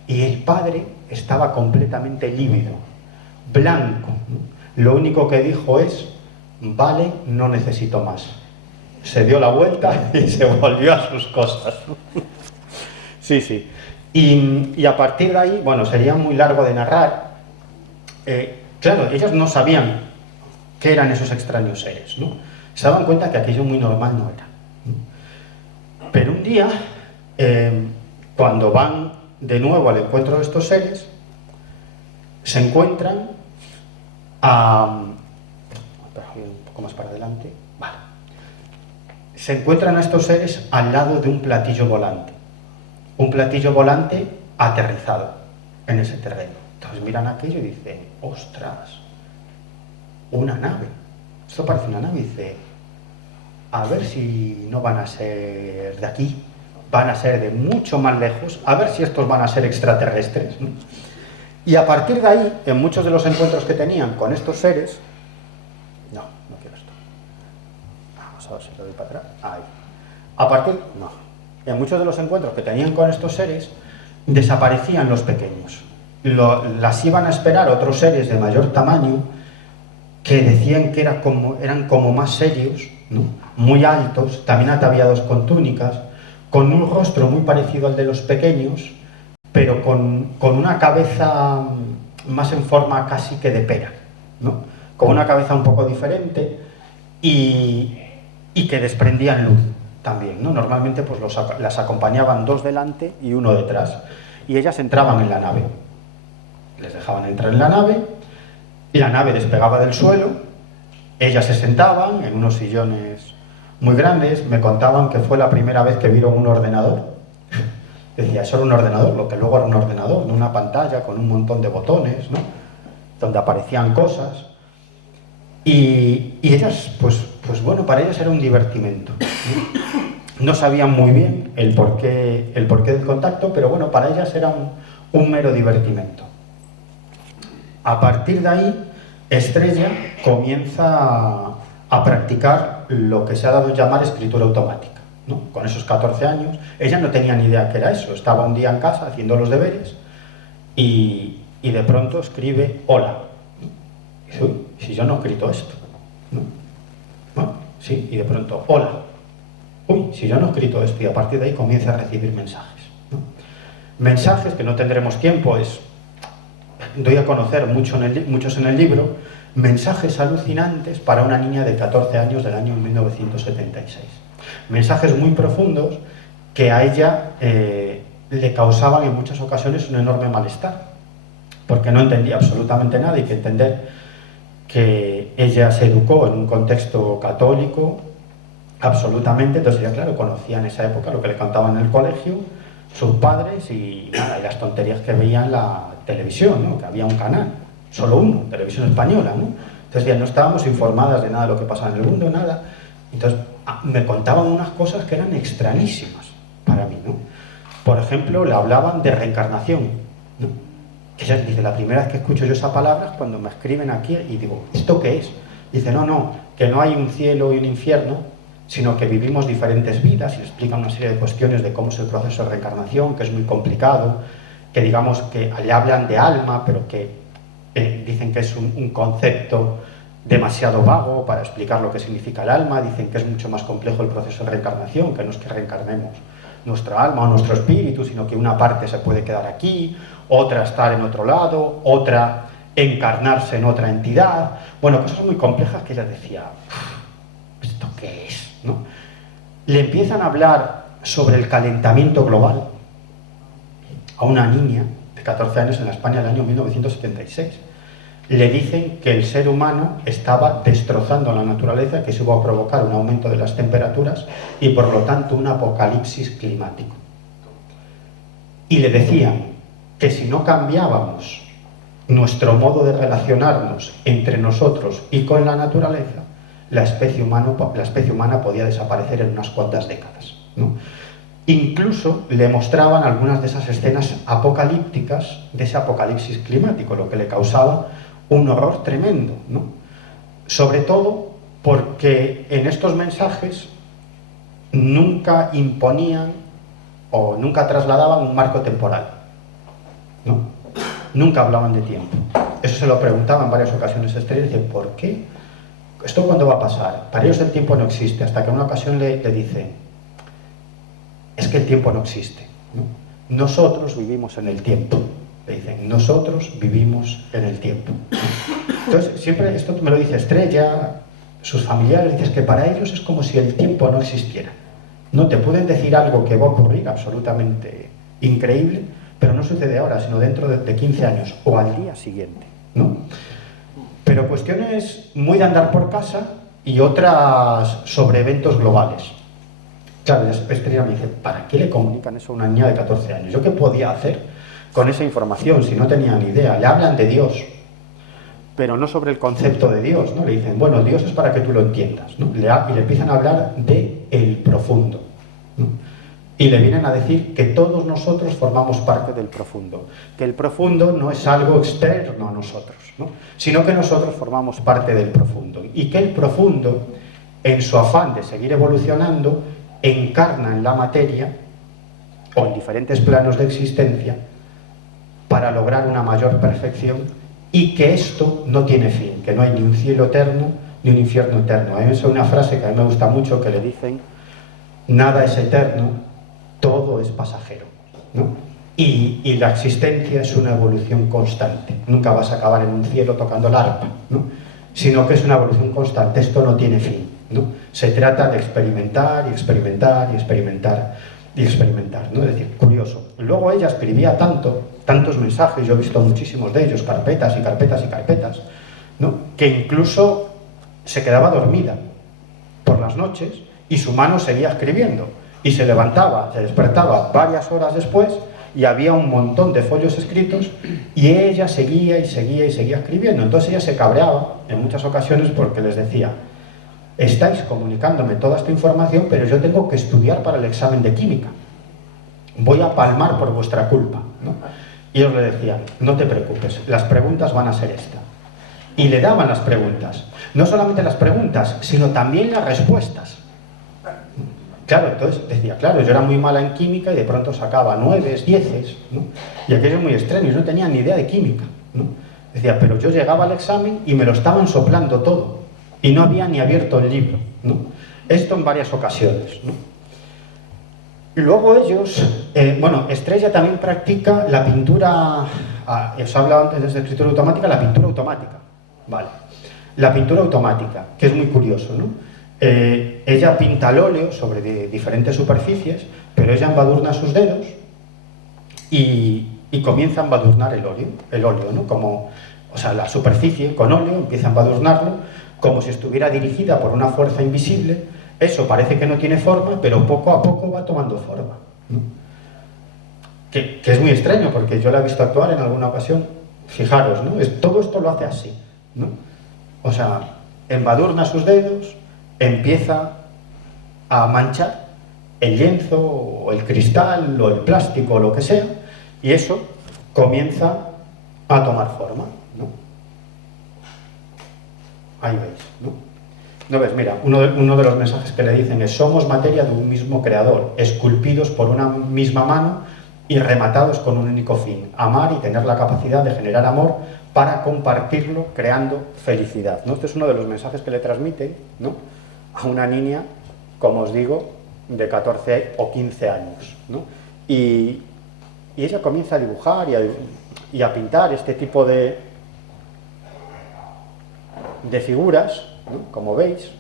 y el padre estaba completamente lívido, blanco. Lo único que dijo es, vale, no necesito más. Se dio la vuelta y se volvió a sus cosas. Sí, sí. Y a partir de ahí, bueno, sería muy largo de narrar. Claro, ellos no sabían qué eran esos extraños seres, ¿no? Se daban cuenta que aquello muy normal no era. Pero un día, cuando van de nuevo al encuentro de estos seres, se encuentran un poco más para adelante. Vale. Se encuentran a estos seres al lado de un platillo volante. Un platillo volante aterrizado en ese terreno. Entonces miran aquello y dicen, ostras, una nave. Esto parece una nave. Y dice, a ver si no van a ser de aquí, van a ser de mucho más lejos, a ver si estos van a ser extraterrestres, ¿no? Y a partir de ahí, en muchos de los encuentros que tenían con estos seres, no quiero esto. Vamos a ver si lo doy para atrás. Ahí. En muchos de los encuentros que tenían con estos seres, desaparecían los pequeños. Las iban a esperar otros seres de mayor tamaño que decían que eran como más serios, ¿no? Muy altos, también ataviados con túnicas, con un rostro muy parecido al de los pequeños, pero con una cabeza más en forma casi que de pera, ¿no? Con una cabeza un poco diferente y que desprendían luz también, ¿no? Normalmente pues las acompañaban dos delante y uno detrás, y ellas entraban en la nave. Les dejaban entrar en la nave despegaba del suelo, ellas se sentaban en unos sillones muy grandes, me contaban que fue la primera vez que vieron un ordenador. Decía, eso era un ordenador, lo que luego era un ordenador, ¿no? Una pantalla con un montón de botones, ¿no? Donde aparecían cosas. Y ellas, pues bueno, para ellas era un divertimento. No sabían muy bien el porqué del contacto, pero bueno, para ellas era un mero divertimento. A partir de ahí, Estrella comienza a practicar lo que se ha dado a llamar escritura automática, ¿no? Con esos 14 años, ella no tenía ni idea qué era eso. Estaba un día en casa haciendo los deberes y de pronto escribe hola. Y dice, uy, si yo no he escrito esto, ¿no? ¿No? Sí, y de pronto hola. Uy, si yo no he escrito esto, y a partir de ahí comienza a recibir mensajes, ¿no? Mensajes que no tendremos tiempo, doy a conocer muchos en el libro, mensajes alucinantes para una niña de 14 años del año 1976. Mensajes muy profundos que a ella le causaban en muchas ocasiones un enorme malestar, porque no entendía absolutamente nada. Hay que entender que ella se educó en un contexto católico, absolutamente, entonces ella, claro, conocía en esa época lo que le contaban en el colegio, sus padres y las tonterías que veía en la televisión, ¿no? Que había un canal, solo uno, televisión española, ¿no? Entonces ya no estábamos informadas de nada de lo que pasaba en el mundo, nada. Entonces me contaban unas cosas que eran extrañísimas para mí, ¿no? Por ejemplo, le hablaban de reencarnación, ¿no? Que ella dice, la primera vez que escucho yo esa palabra es cuando me escriben aquí y digo, ¿esto qué es? Dice, no, que no hay un cielo y un infierno, sino que vivimos diferentes vidas, y explica una serie de cuestiones de cómo es el proceso de reencarnación, que es muy complicado, que digamos que le hablan de alma, pero que dicen que es un concepto demasiado vago para explicar lo que significa el alma. Dicen que es mucho más complejo el proceso de reencarnación, que no es que reencarnemos nuestra alma o nuestro espíritu, sino que una parte se puede quedar aquí, otra estar en otro lado, otra encarnarse en otra entidad. Bueno, cosas muy complejas que ella decía, ¿esto qué es? ¿No? Le empiezan a hablar sobre el calentamiento global a una niña de 14 años en la España del año 1976. Le dicen que el ser humano estaba destrozando la naturaleza, que se iba a provocar un aumento de las temperaturas y por lo tanto un apocalipsis climático. Y le decían que si no cambiábamos nuestro modo de relacionarnos entre nosotros y con la naturaleza, la especie humana podía desaparecer en unas cuantas décadas, ¿no? Incluso le mostraban algunas de esas escenas apocalípticas de ese apocalipsis climático, lo que le causaba un horror tremendo, ¿no? Sobre todo porque en estos mensajes nunca imponían o nunca trasladaban un marco temporal, ¿no? nunca hablaban de tiempo. Eso se lo preguntaba en varias ocasiones Estrella, y dice, ¿por qué? ¿Esto cuándo va a pasar? Para ellos el tiempo no existe, hasta que en una ocasión le dicen, es que el tiempo no existe, ¿no? Nosotros vivimos en el tiempo. Le dicen, nosotros vivimos en el tiempo. Entonces, siempre esto me lo dice Estrella, sus familiares, dices que para ellos es como si el tiempo no existiera. No te pueden decir algo que va a ocurrir absolutamente increíble, pero no sucede ahora, sino dentro de 15 años o al día siguiente, ¿no? Pero cuestiones muy de andar por casa y otras sobre eventos globales. Claro, Estrella me dice, ¿para qué le comunican eso a una niña de 14 años? ¿Yo qué podía hacer con esa información si no tenía ni idea? Le hablan de Dios, pero no sobre el concepto de Dios, ¿no? Le dicen, bueno, Dios es para que tú lo entiendas, ¿no? Y le empiezan a hablar de el profundo, ¿no? Y le vienen a decir que todos nosotros formamos parte del profundo, que el profundo no es algo externo a nosotros, ¿no? Sino que nosotros formamos parte del profundo, y que el profundo, en su afán de seguir evolucionando, encarna en la materia o en diferentes planos de existencia para lograr una mayor perfección, y que esto no tiene fin, que no hay ni un cielo eterno ni un infierno eterno. Hay una frase que a mí me gusta mucho que le dicen, nada es eterno, todo es pasajero, ¿no? Y la existencia es una evolución constante. Nunca vas a acabar en un cielo tocando el arpa, ¿no? Sino que es una evolución constante. Esto no tiene fin, ¿no? Se trata de experimentar y experimentar y experimentar y experimentar, ¿no? Es decir, curioso. Luego ella escribía tantos mensajes, yo he visto muchísimos de ellos, carpetas y carpetas y carpetas, ¿no? Que incluso se quedaba dormida por las noches y su mano seguía escribiendo. Y se levantaba, se despertaba varias horas después y había un montón de folios escritos y ella seguía y seguía y seguía escribiendo. Entonces ella se cabreaba en muchas ocasiones porque les decía, estáis comunicándome toda esta información, pero yo tengo que estudiar para el examen de química. Voy a palmar por vuestra culpa, ¿no? Y ellos le decían, no te preocupes, las preguntas van a ser esta. Y le daban las preguntas. No solamente las preguntas, sino también las respuestas. Claro, entonces decía, claro, yo era muy mala en química y de pronto sacaba 9, 10, ¿no? Y aquello es muy extraño, yo no tenía ni idea de química, ¿no? Decía, pero yo llegaba al examen y me lo estaban soplando todo y no había ni abierto el libro, ¿no? Esto en varias ocasiones, ¿no? Y luego ellos, Estrella también practica la pintura, os he hablado antes de escritura automática, la pintura automática, ¿vale? La pintura automática, que es muy curioso, ¿no? Ella pinta al óleo sobre diferentes superficies, pero ella embadurna sus dedos y comienza a embadurnar el óleo, ¿no? Como, o sea, la superficie con óleo empieza a embadurnarlo como si estuviera dirigida por una fuerza invisible. Eso parece que no tiene forma, pero poco a poco va tomando forma, ¿no? Que es muy extraño, porque yo la he visto actuar en alguna ocasión. Fijaros, ¿no? Todo esto lo hace así, ¿no? O sea, embadurna sus dedos, empieza a manchar el lienzo o el cristal o el plástico o lo que sea, y eso comienza a tomar forma, ¿no? Ahí veis, ¿no? ¿No ves? Mira, uno de los mensajes que le dicen es: somos materia de un mismo creador, esculpidos por una misma mano y rematados con un único fin, amar y tener la capacidad de generar amor para compartirlo creando felicidad, ¿no? Este es uno de los mensajes que le transmiten, ¿no?, a una niña, como os digo, de 14 o 15 años, ¿no? Y ella comienza a dibujar y a pintar este tipo de figuras, ¿no?, como veis.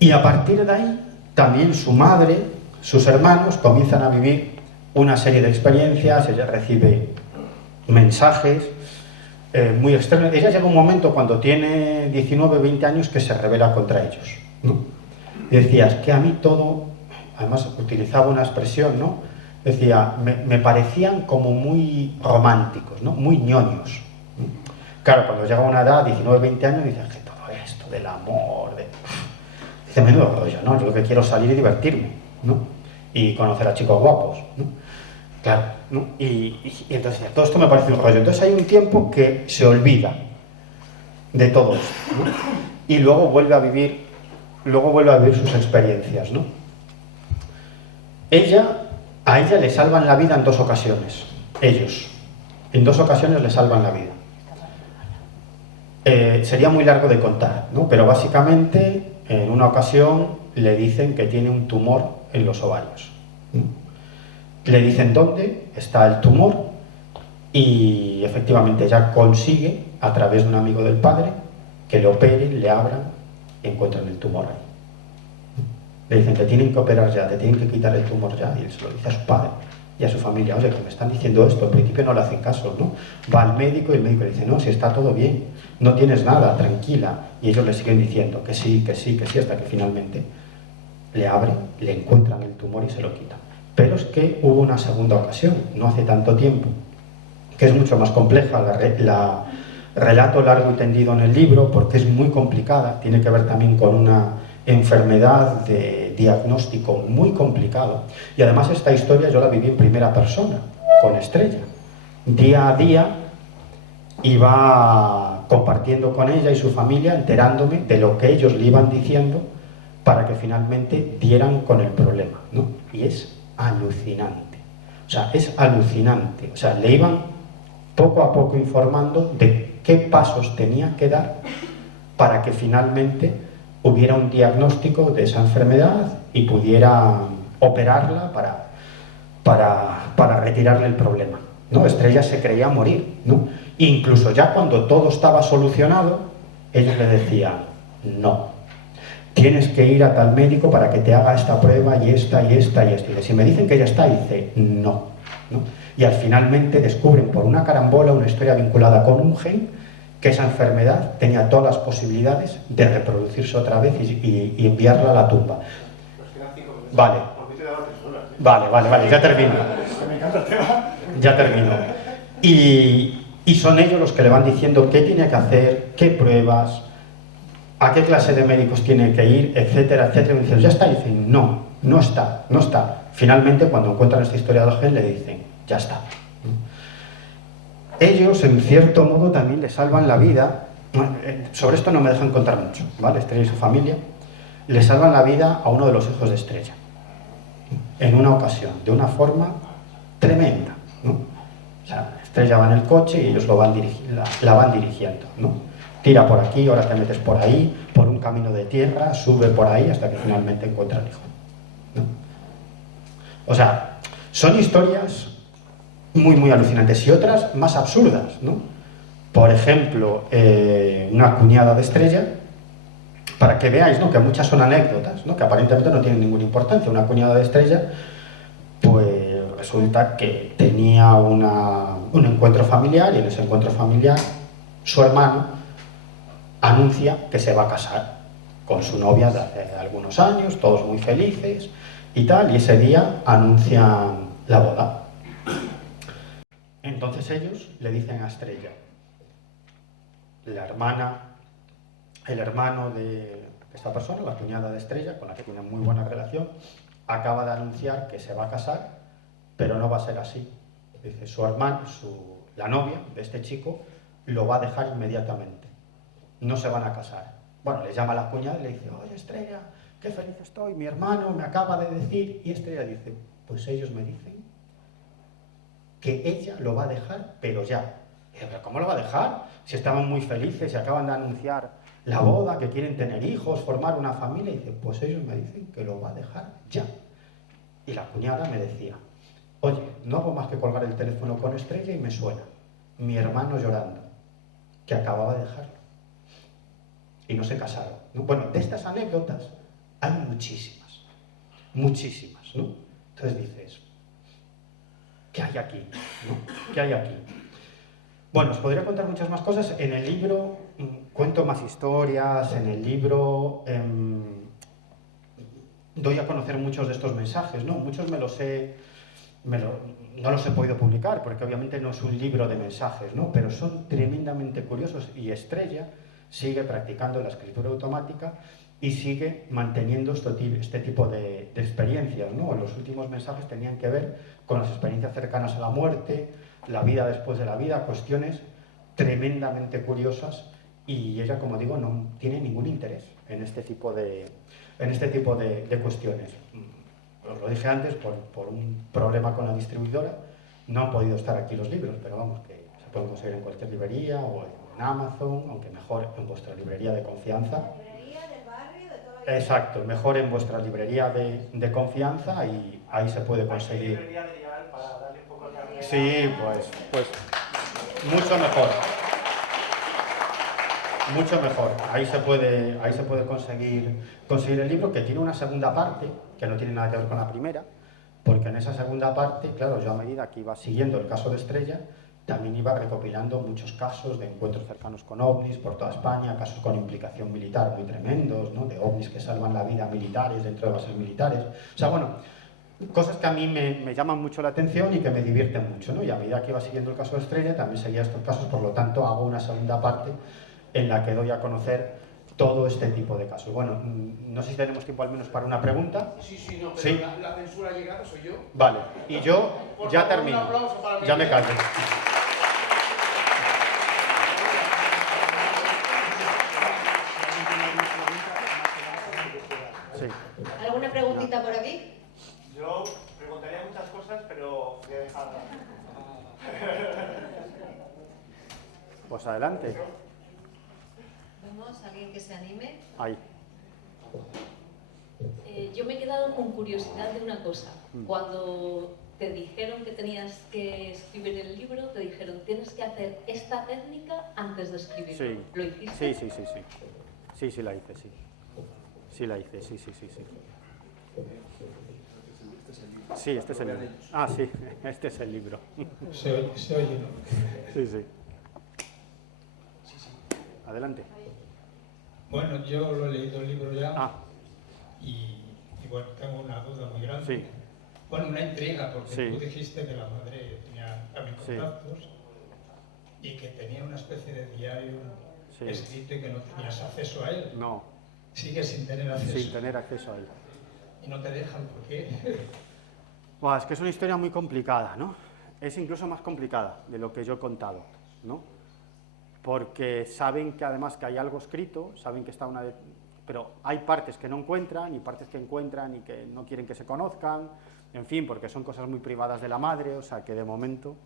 Y a partir de ahí, también su madre, sus hermanos comienzan a vivir una serie de experiencias. Ella recibe mensajes muy extraños. Ella llega un momento cuando tiene 19, 20 años que se rebela contra ellos, ¿no? Y decía, es que a mí todo, además utilizaba una expresión, ¿no? Decía, me parecían como muy románticos, ¿no?, muy ñoños, ¿no? Claro, cuando llega a una edad, 19, 20 años, dice que todo esto del amor, dice, menudo rollo, ¿no? Yo lo que quiero es salir y divertirme, ¿no?, y conocer a chicos guapos, ¿no? Claro, ¿no? Y entonces todo esto me parece un rollo. Entonces hay un tiempo que se olvida de todo esto, ¿no? Y luego vuelve a vivir sus experiencias, ¿no? A ella le salvan la vida en 2 ocasiones. ellos. En 2 ocasiones le salvan la vida. Sería muy largo de contar, ¿no? Pero básicamente en una ocasión le dicen que tiene un tumor en los ovarios. Le dicen dónde está el tumor y efectivamente ella consigue, a través de un amigo del padre, que le operen, le abran y encuentran el tumor ahí. Le dicen, te tienen que operar ya, te tienen que quitar el tumor ya, y él se lo dice a su padre y a su familia. Oye, que me están diciendo esto. Al principio no le hacen caso, ¿no? Va al médico y el médico le dice, no, si está todo bien, no tienes nada, tranquila. Y ellos le siguen diciendo que sí, que sí, que sí, hasta que finalmente le abren, le encuentran el tumor y se lo quitan. Pero es que hubo una segunda ocasión, no hace tanto tiempo, que es mucho más compleja, la relato largo y tendido en el libro, porque es muy complicada, tiene que ver también con una enfermedad de diagnóstico muy complicado, y además esta historia yo la viví en primera persona, con Estrella. Día a día iba compartiendo con ella y su familia, enterándome de lo que ellos le iban diciendo para que finalmente dieran con el problema, ¿no? Y es alucinante, o sea, es alucinante, o sea, le iban poco a poco informando de qué pasos tenía que dar para que finalmente hubiera un diagnóstico de esa enfermedad y pudiera operarla para retirarle el problema, ¿no? Estrella se creía morir, ¿no? Incluso ya cuando todo estaba solucionado, ellos le decían, no, tienes que ir a tal médico para que te haga esta prueba y esta y esta y esta. Y si me dicen que ya está, dice, no, ¿no? Y al finalmente descubren por una carambola una historia vinculada con un gen que esa enfermedad tenía todas las posibilidades de reproducirse otra vez y enviarla a la tumba. Vale. Vale, ya termino. Ya termino. Y son ellos los que le van diciendo qué tiene que hacer, qué pruebas, a qué clase de médicos tiene que ir, etcétera, etcétera. Y dicen, ya está. Y dicen, no está. Finalmente, cuando encuentran esta historia del gen, le dicen, ya está. Ellos, en cierto modo, también le salvan la vida. Sobre esto no me dejan contar mucho, ¿vale? Estrella y su familia le salvan la vida a uno de los hijos de Estrella. En una ocasión, de una forma tremenda, ¿no? O sea, Estrella va en el coche y ellos la van dirigiendo, ¿no? Tira por aquí, ahora te metes por ahí, por un camino de tierra, sube por ahí hasta que finalmente encuentra al hijo, ¿no? O sea, son historias muy, muy alucinantes y otras más absurdas, ¿no? Por ejemplo, una cuñada de Estrella, para que veáis, ¿no?, que muchas son anécdotas, ¿no?, que aparentemente no tienen ninguna importancia. Una cuñada de Estrella, pues resulta que tenía un encuentro familiar y en ese encuentro familiar su hermano anuncia que se va a casar con su novia de hace algunos años, todos muy felices y tal, y ese día anuncian la boda. Entonces ellos le dicen a Estrella, el hermano de esta persona, la cuñada de Estrella, con la que tiene muy buena relación, acaba de anunciar que se va a casar, pero no va a ser así. Dice, su hermano, la novia de este chico, lo va a dejar inmediatamente. No se van a casar. Bueno, le llama a la cuñada y le dice, oye Estrella, qué feliz estoy, mi hermano me acaba de decir. Y Estrella dice, pues ellos me dicen que ella lo va a dejar, pero ya. Y dice, ¿pero cómo lo va a dejar? Si estaban muy felices y acaban de anunciar la boda, que quieren tener hijos, formar una familia. Y dice, pues ellos me dicen que lo va a dejar ya. Y la cuñada me decía, oye, no hago más que colgar el teléfono con Estrella y me suena mi hermano llorando, que acababa de dejarlo. Y no se casaron, ¿no? Bueno, de estas anécdotas hay muchísimas, ¿no? Entonces dices, ¿qué hay aquí? ¿no? ¿Qué hay aquí? Bueno, os podría contar muchas más cosas. En el libro cuento más historias, en el libro doy a conocer muchos de estos mensajes, ¿no? Muchos no los he podido publicar, porque obviamente no es un libro de mensajes, ¿no? Pero son tremendamente curiosos y Estrella sigue practicando la escritura automática y sigue manteniendo este tipo de experiencias, ¿no? Los últimos mensajes tenían que ver con las experiencias cercanas a la muerte, la vida después de la vida, cuestiones tremendamente curiosas, y ella, como digo, no tiene ningún interés en este tipo de cuestiones. Os lo dije antes, por un problema con la distribuidora, No han podido estar aquí los libros, pero vamos, que se pueden conseguir en cualquier librería o en Amazon, aunque mejor en vuestra librería de confianza. Librería del barrio, de toda la... Exacto, mejor en vuestra librería de confianza y ahí se puede conseguir. Librería de Ideal para darle un poco de carrera. Sí, pues mucho mejor. Mucho mejor. Ahí se puede conseguir el libro, que tiene una segunda parte, que no tiene nada que ver con la primera, porque en esa segunda parte, claro, yo a medida que iba siguiendo el caso de Estrella, también iba recopilando muchos casos de encuentros cercanos con ovnis por toda España, casos con implicación militar muy tremendos, ¿no? De ovnis que salvan la vida a militares dentro de bases militares. O sea, bueno, cosas que a mí me llaman mucho la atención y que me divierten mucho, ¿no? Y a medida que iba siguiendo el caso de Estrella, también seguía estos casos, por lo tanto, hago una segunda parte en la que doy a conocer todo este tipo de casos. Bueno, no sé si tenemos tiempo al menos para una pregunta. Sí, no, pero ¿Sí? la censura ha llegado, soy yo. Vale, y yo ya termino. Un aplauso para mí. Ya me callo. Sí. ¿Alguna preguntita por aquí? Yo preguntaría muchas cosas, pero voy a dejar. Pues adelante. Vamos, alguien que se anime. Ahí. Yo me he quedado con curiosidad de una cosa. Cuando te dijeron que tenías que escribir el libro, te dijeron tienes que hacer esta técnica antes de escribirlo. Sí. ¿Lo hiciste? Sí. Sí, la hice, sí. Sí, la hice, sí. Sí, este es el libro. Ah, sí, este es el libro. Se oye, ¿no? Sí. Adelante. Bueno, yo lo he leído el libro ya Ah, y bueno, tengo una duda muy grande. sí. Bueno, una intriga, porque Sí. tú dijiste que la madre tenía también Sí. contactos y que tenía una especie de diario Sí. escrito y que no tenías acceso a él. No, Sigues sin tener acceso. sin tener acceso a él. Y no te dejan, ¿por qué? Buah, es que es una historia muy complicada, ¿no? Es incluso más complicada de lo que yo he contado, ¿no? Porque saben que además que hay algo escrito, saben que está pero hay partes que no encuentran y partes que encuentran y que no quieren que se conozcan, en fin, porque son cosas muy privadas de la madre, o sea que de momento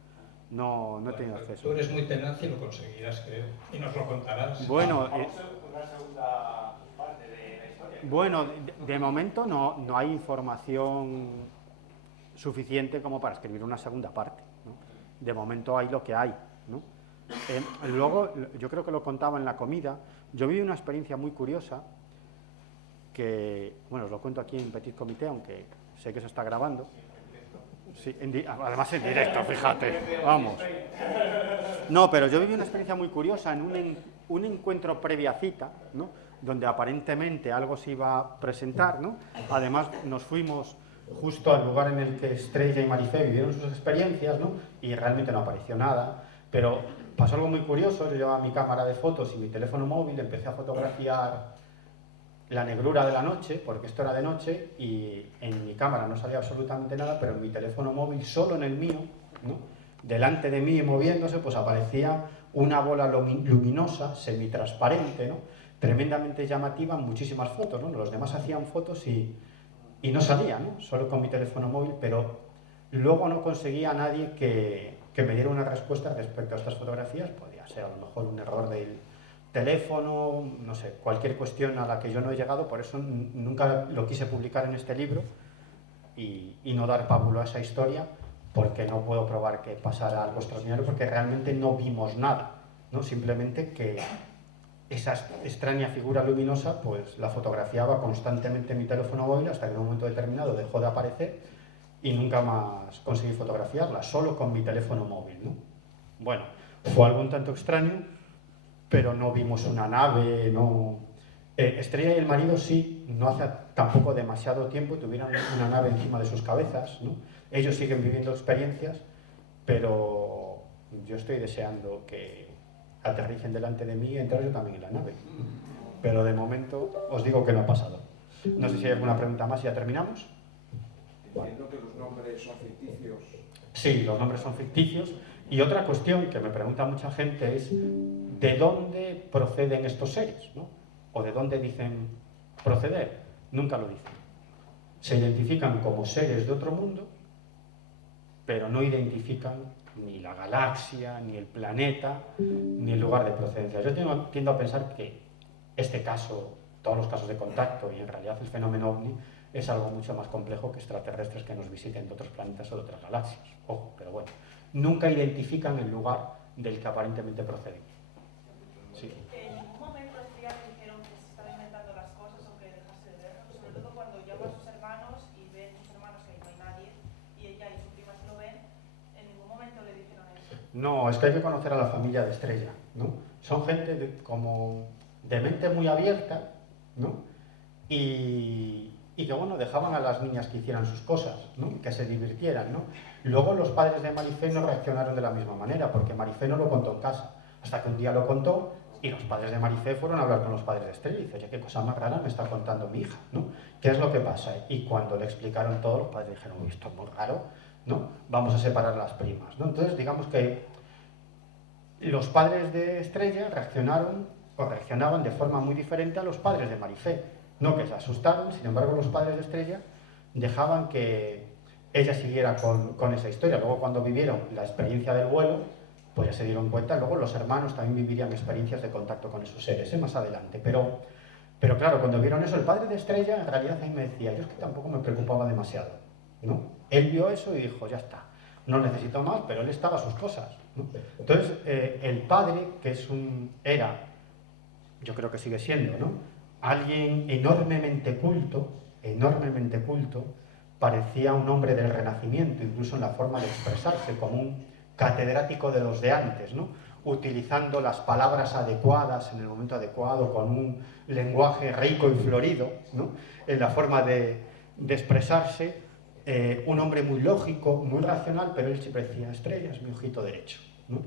no he tenido acceso. Tú eres muy tenaz y lo conseguirás, creo, y nos lo contarás. Bueno, Vamos a una segunda parte de la historia. bueno, de momento no hay información suficiente como para escribir una segunda parte, ¿no? De momento hay lo que hay, ¿no? Luego, yo creo que lo contaba en la comida, yo viví una experiencia muy curiosa que, bueno, os lo cuento aquí en Petit Comité, aunque sé que se está grabando. Sí, además en directo, fíjate, vamos. No, pero yo viví una experiencia muy curiosa en un encuentro previa cita, ¿no? Donde aparentemente algo se iba a presentar, ¿no? Además nos fuimos justo al lugar en el que Estrella y Marifé vivieron sus experiencias, ¿no? Y realmente no apareció nada, pero pasó algo muy curioso. Yo llevaba mi cámara de fotos y mi teléfono móvil, empecé a fotografiar la negrura de la noche, porque esto era de noche, y en mi cámara no salía absolutamente nada, pero en mi teléfono móvil, solo en el mío, ¿no? Delante de mí moviéndose, pues aparecía una bola luminosa, semitransparente, ¿no? Tremendamente llamativa, muchísimas fotos, ¿no? Los demás hacían fotos y no salía, ¿no? Solo con mi teléfono móvil, pero luego no conseguía a nadie que me diera una respuesta respecto a estas fotografías. Podía ser a lo mejor un error del teléfono, no sé, cualquier cuestión a la que yo no he llegado, por eso nunca lo quise publicar en este libro y no dar pábulo a esa historia, porque no puedo probar que pasara algo extraordinario, porque realmente no vimos nada, ¿no? Simplemente que esa extraña figura luminosa, pues la fotografiaba constantemente en mi teléfono móvil hasta que en un momento determinado dejó de aparecer y nunca más conseguí fotografiarla, solo con mi teléfono móvil, ¿no? Bueno, fue algo un tanto extraño, pero no vimos una nave, no... Estrella y el marido sí, no hace tampoco demasiado tiempo tuvieron una nave encima de sus cabezas, ¿no? Ellos siguen viviendo experiencias, pero yo estoy deseando que aterricen delante de mí y entrar yo también en la nave. Pero de momento os digo que no ha pasado. No sé si hay alguna pregunta más y ya terminamos. Entiendo que los nombres son ficticios. Sí, los nombres son ficticios. Y otra cuestión que me pregunta mucha gente es ¿de dónde proceden estos seres, ¿no? ¿O de dónde dicen proceder? Nunca lo dicen. Se identifican como seres de otro mundo pero no identifican ni la galaxia, ni el planeta, ni el lugar de procedencia. Yo tiendo a pensar que este caso, todos los casos de contacto y en realidad el fenómeno OVNI es algo mucho más complejo que extraterrestres que nos visiten de otros planetas o de otras galaxias. Ojo, pero bueno, nunca identifican el lugar del que aparentemente proceden. Sí. ¿En ningún momento ya te dijeron que se estaba inventando las cosas o que dejase de verlo? Sobre todo cuando llama a sus hermanos y ven sus hermanos que no hay nadie y ella y su prima se lo ven, ¿en ningún momento le dijeron eso? No, es que hay que conocer a la familia de Estrella, ¿no? Son gente como de mente muy abierta, ¿no? Y que, bueno, dejaban a las niñas que hicieran sus cosas, ¿no? Que se divirtieran, ¿no? Luego los padres de Marifé no reaccionaron de la misma manera, porque Marifé no lo contó en casa, hasta que un día lo contó y los padres de Marifé fueron a hablar con los padres de Estrella y dice, oye, qué cosa más rara me está contando mi hija, ¿no? ¿Qué es lo que pasa? Y cuando le explicaron todo, los padres dijeron, uy, esto es muy raro, ¿no? Vamos a separar las primas, ¿no? Entonces, digamos que los padres de Estrella reaccionaban de forma muy diferente a los padres de Marifé. No que se asustaron, sin embargo los padres de Estrella dejaban que ella siguiera con esa historia. Luego cuando vivieron la experiencia del vuelo, pues ya se dieron cuenta, luego los hermanos también vivirían experiencias de contacto con esos seres, más adelante. Pero claro, cuando vieron eso, el padre de Estrella en realidad ahí me decía, yo es que tampoco me preocupaba demasiado, ¿no? Él vio eso y dijo, ya está, no necesito más, pero él estaba a sus cosas, ¿no? Entonces, el padre, que era, yo creo que sigue siendo, ¿no? Alguien enormemente culto, parecía un hombre del Renacimiento, incluso en la forma de expresarse, como un catedrático de los de antes, ¿no? Utilizando las palabras adecuadas en el momento adecuado, con un lenguaje rico y florido, ¿no? En la forma de expresarse, un hombre muy lógico, muy racional, pero él siempre decía, Estrella es mi ojito derecho, ¿no?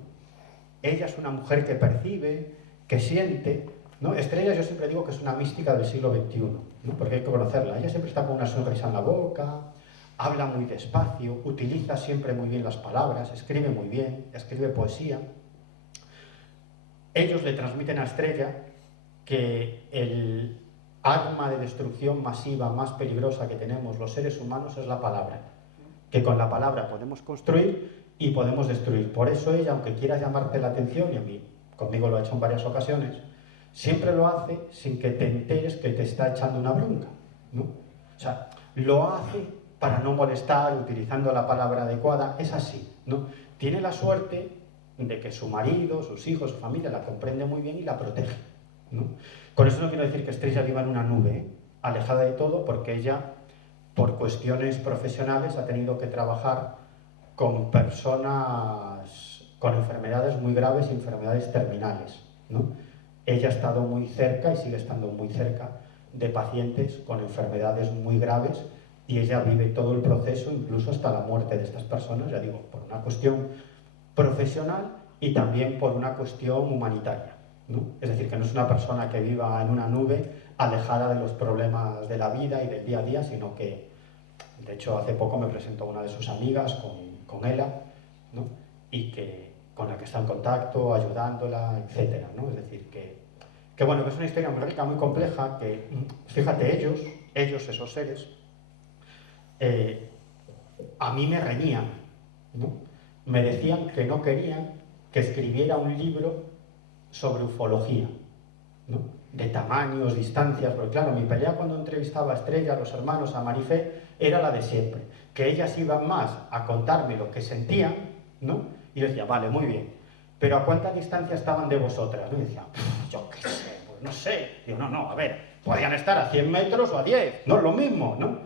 Ella es una mujer que percibe, que siente, ¿no? Estrella yo siempre digo que es una mística del siglo XXI, ¿no? Porque hay que conocerla. Ella siempre está con una sonrisa en la boca, habla muy despacio, utiliza siempre muy bien las palabras, escribe muy bien, escribe poesía. Ellos le transmiten a Estrella que el arma de destrucción masiva más peligrosa que tenemos los seres humanos es la palabra, que con la palabra podemos construir y podemos destruir. Por eso ella, aunque quiera llamarte la atención, y a mí, conmigo lo ha hecho en varias ocasiones, siempre lo hace sin que te enteres que te está echando una bronca, ¿no? O sea, lo hace para no molestar, utilizando la palabra adecuada, es así, ¿no? Tiene la suerte de que su marido, sus hijos, su familia la comprende muy bien y la protege, ¿no? Con eso no quiero decir que Estrella viva en una nube, alejada de todo, porque ella, por cuestiones profesionales, ha tenido que trabajar con personas con enfermedades muy graves y enfermedades terminales, ¿no? Ella ha estado muy cerca y sigue estando muy cerca de pacientes con enfermedades muy graves y ella vive todo el proceso, incluso hasta la muerte de estas personas, ya digo, por una cuestión profesional y también por una cuestión humanitaria, ¿no? Es decir, que no es una persona que viva en una nube alejada de los problemas de la vida y del día a día, sino que, de hecho, hace poco me presentó una de sus amigas con ella, ¿no? Y con la que está en contacto, ayudándola, etcétera, ¿no? Es decir, que bueno, que es una historia muy rica, muy compleja, que, fíjate, ellos, esos seres, a mí me reñían, ¿no? Me decían que no querían que escribiera un libro sobre ufología, ¿no? De tamaños, distancias, porque claro, mi pelea cuando entrevistaba a Estrella, a los hermanos, a Marifé, era la de siempre, que ellas iban más a contarme lo que sentían, ¿no? Y yo decía, vale, muy bien, pero ¿a cuánta distancia estaban de vosotras? ¿No? Y decía, yo qué sé, pues no sé. Digo, no, a ver, podían estar a 100 metros o a 10, no es lo mismo, ¿no?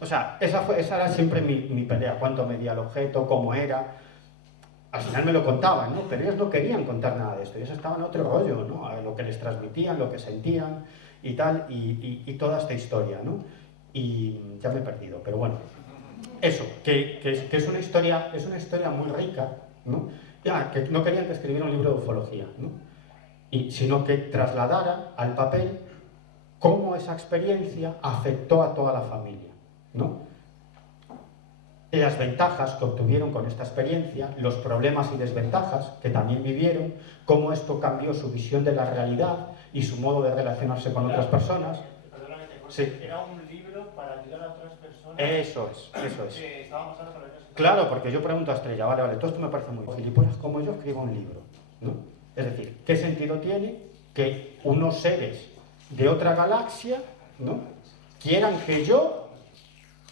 O sea, esa era siempre mi pelea, cuánto medía el objeto, cómo era. Al final me lo contaban, ¿no? Pero ellos no querían contar nada de esto, ellos estaban en otro rollo, ¿no? A lo que les transmitían, lo que sentían y tal, y toda esta historia, ¿no? Y ya me he perdido, pero bueno. Eso, que es una historia muy rica, ¿no? Ya, que no querían que escribiera un libro de ufología, ¿no? Sino que trasladara al papel cómo esa experiencia afectó a toda la familia, ¿no? Las ventajas que obtuvieron con esta experiencia, los problemas y desventajas que también vivieron, cómo esto cambió su visión de la realidad y su modo de relacionarse con otras personas. Sí. Era un libro para ayudar a otras personas. Eso es. Que estaban pasando por ellos. Claro, porque yo pregunto a Estrella, vale, todo esto me parece muy gilipollas, como yo escribo un libro, ¿no? Es decir, ¿qué sentido tiene que unos seres de otra galaxia, ¿no?, quieran que yo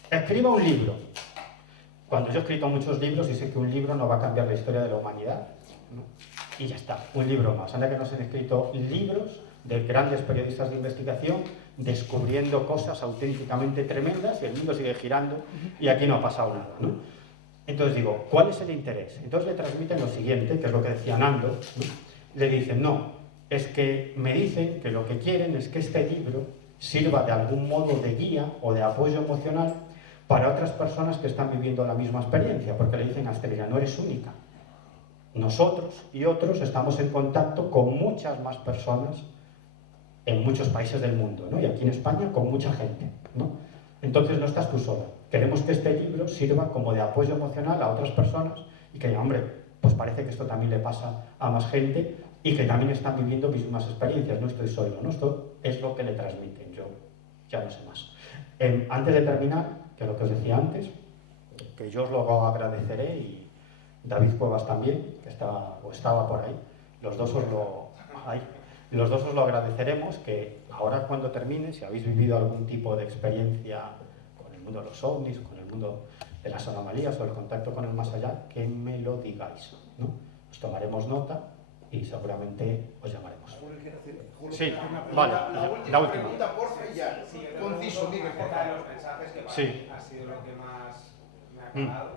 escriba un libro? Cuando yo he escrito muchos libros y sé que un libro no va a cambiar la historia de la humanidad, ¿no? Y ya está, un libro más. Anda que nos han escrito libros de grandes periodistas de investigación descubriendo cosas auténticamente tremendas y el mundo sigue girando y aquí no ha pasado nada, ¿no? Entonces digo, ¿cuál es el interés? Entonces le transmiten lo siguiente, que es lo que decía Nando, ¿no? Le dicen, no, es que me dicen que lo que quieren es que este libro sirva de algún modo de guía o de apoyo emocional para otras personas que están viviendo la misma experiencia, porque le dicen a Estrella, no eres única. Nosotros y otros estamos en contacto con muchas más personas en muchos países del mundo, ¿no? Y aquí en España con mucha gente, ¿no? Entonces no estás tú sola. Queremos que este libro sirva como de apoyo emocional a otras personas y que, hombre, pues parece que esto también le pasa a más gente y que también están viviendo mismas experiencias, no estoy solo, ¿no? Esto es lo que le transmiten, yo ya no sé más. Antes de terminar, que lo que os decía antes, que yo os lo agradeceré y David Cuevas también, que estaba por ahí, los dos os lo agradeceremos, que ahora cuando termine, si habéis vivido algún tipo de experiencia con el mundo de los ovnis, con el mundo de las anomalías o el contacto con el más allá, que me lo digáis, ¿no? Os tomaremos nota y seguramente os llamaremos. Sí, vale, la última. Pregunta, por favor, ya. Sí, Conciso, de Miguel, por los favor. mensajes que Sí. ha sido lo que más me ha quedado,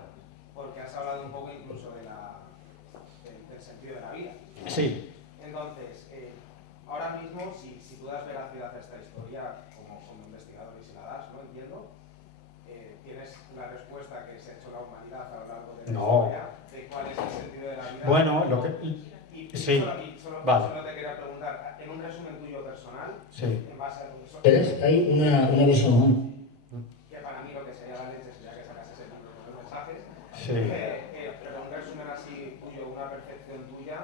porque has hablado un poco incluso del sentido de la vida. Sí. Entonces, ahora mismo, si tú das veracidad a esta historia como investigador y si la das, ¿no? Entiendo, tienes la respuesta que se ha hecho la humanidad a lo largo de la historia de cuál es el sentido de la vida. Bueno, lo que... sí, vale. Solo te quería preguntar, en un resumen tuyo personal, sí, en base a tu Pero hay una visión. que para mí lo que sería la leche sería que sacases el libro con los mensajes, sí. pero un resumen así tuyo, una percepción tuya,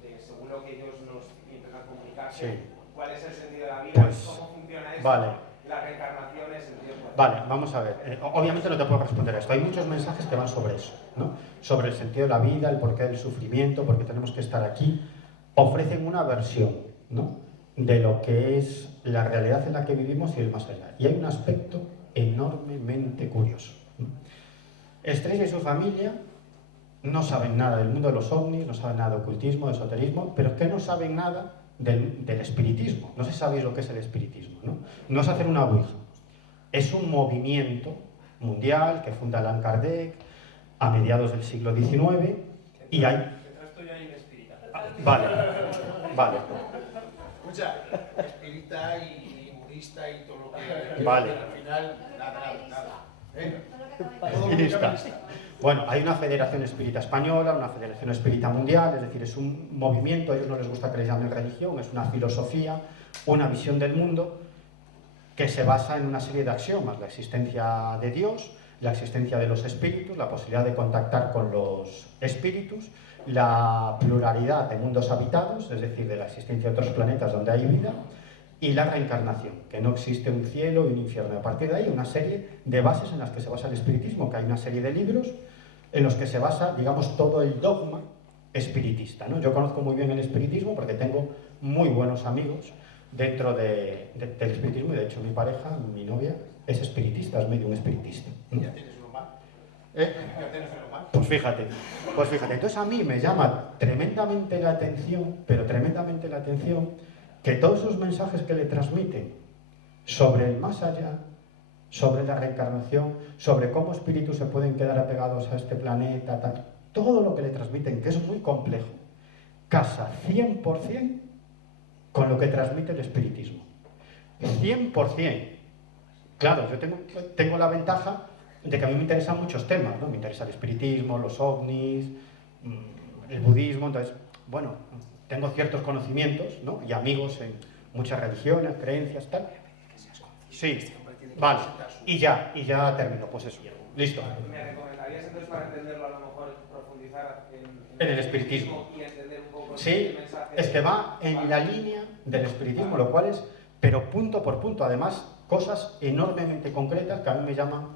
de según lo que ellos nos intentan comunicar, Sí. cuál es el sentido de la vida, Pues, cómo funciona esto, vale. las reencarnaciones, el tiempo. Vale, vamos a ver. Obviamente no te puedo responder a esto. Hay muchos mensajes que van sobre eso, ¿no? Sobre el sentido de la vida, el porqué del sufrimiento, por qué tenemos que estar aquí. Ofrecen una versión, ¿no?, de lo que es la realidad en la que vivimos y el más allá. Y hay un aspecto enormemente curioso, ¿no? Estrella y su familia no saben nada del mundo de los ovnis, no saben nada de ocultismo, de esoterismo, pero es que no saben nada del espiritismo. No sé si sabéis lo que es el espiritismo, ¿no? No es hacer una ouija. Es un movimiento mundial que funda Allan Kardec a mediados del siglo XIX y hay... Vale. Escucha, espírita y budista y todo lo que... Vale. Al final, nada. Venga. Espirita. Bueno, hay una federación espírita española, una federación espírita mundial, es decir, es un movimiento, a ellos no les gusta que les llamen religión, es una filosofía, una visión del mundo que se basa en una serie de axiomas: la existencia de Dios, la existencia de los espíritus, la posibilidad de contactar con los espíritus, la pluralidad de mundos habitados, es decir, de la existencia de otros planetas donde hay vida, y la reencarnación, que no existe un cielo y un infierno. A partir de ahí, una serie de bases en las que se basa el espiritismo, que hay una serie de libros en los que se basa, digamos, todo el dogma espiritista, ¿no? Yo conozco muy bien el espiritismo porque tengo muy buenos amigos dentro del espiritismo, y de hecho mi pareja, mi novia, es espiritista, es medio un espiritista, ¿no? Ya tienes uno más. Ya tienes uno más. Pues fíjate. Entonces a mí me llama tremendamente la atención, pero tremendamente la atención, que todos esos mensajes que le transmiten sobre el más allá, sobre la reencarnación, sobre cómo espíritus se pueden quedar apegados a este planeta, tal, todo lo que le transmiten, que es muy complejo, casa 100% con lo que transmite el espiritismo. 100%. Claro, yo tengo la ventaja de que a mí me interesan muchos temas, ¿no? Me interesa el espiritismo, los ovnis, el budismo, entonces, bueno, tengo ciertos conocimientos, ¿no? Y amigos en muchas religiones, creencias, tal. Sí, vale. Y ya termino, pues eso. Listo. ¿Me recomendarías entonces, para entenderlo, a lo mejor profundizar en el espiritismo? Y entender un poco Sí, el mensaje? es que va en la línea del espiritismo, lo cual es, pero punto por punto. Además, cosas enormemente concretas que a mí me llaman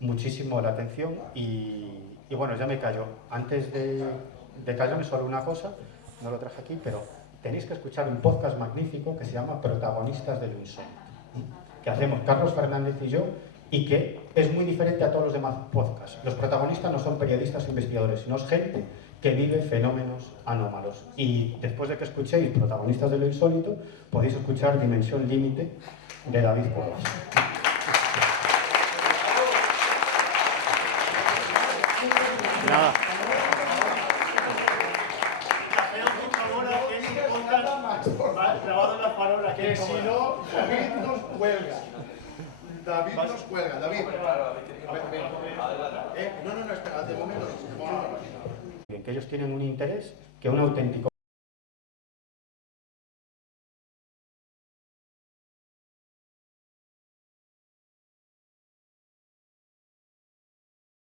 muchísimo la atención y bueno, ya me callo. Antes de callarme solo una cosa, no lo traje aquí, pero tenéis que escuchar un podcast magnífico que se llama Protagonistas del Insólito, que hacemos Carlos Fernández y yo, y que es muy diferente a todos los demás podcasts. Los protagonistas no son periodistas o investigadores, sino es gente que vive fenómenos anómalos. Y después de que escuchéis Protagonistas de lo Insólito, podéis escuchar Dimensión Límite de David Cuevas. Nada. Que si no, David nos cuelga. David nos cuelga. David. A ver, ven. No, espera, de momento. Que ellos tienen un interés que un auténtico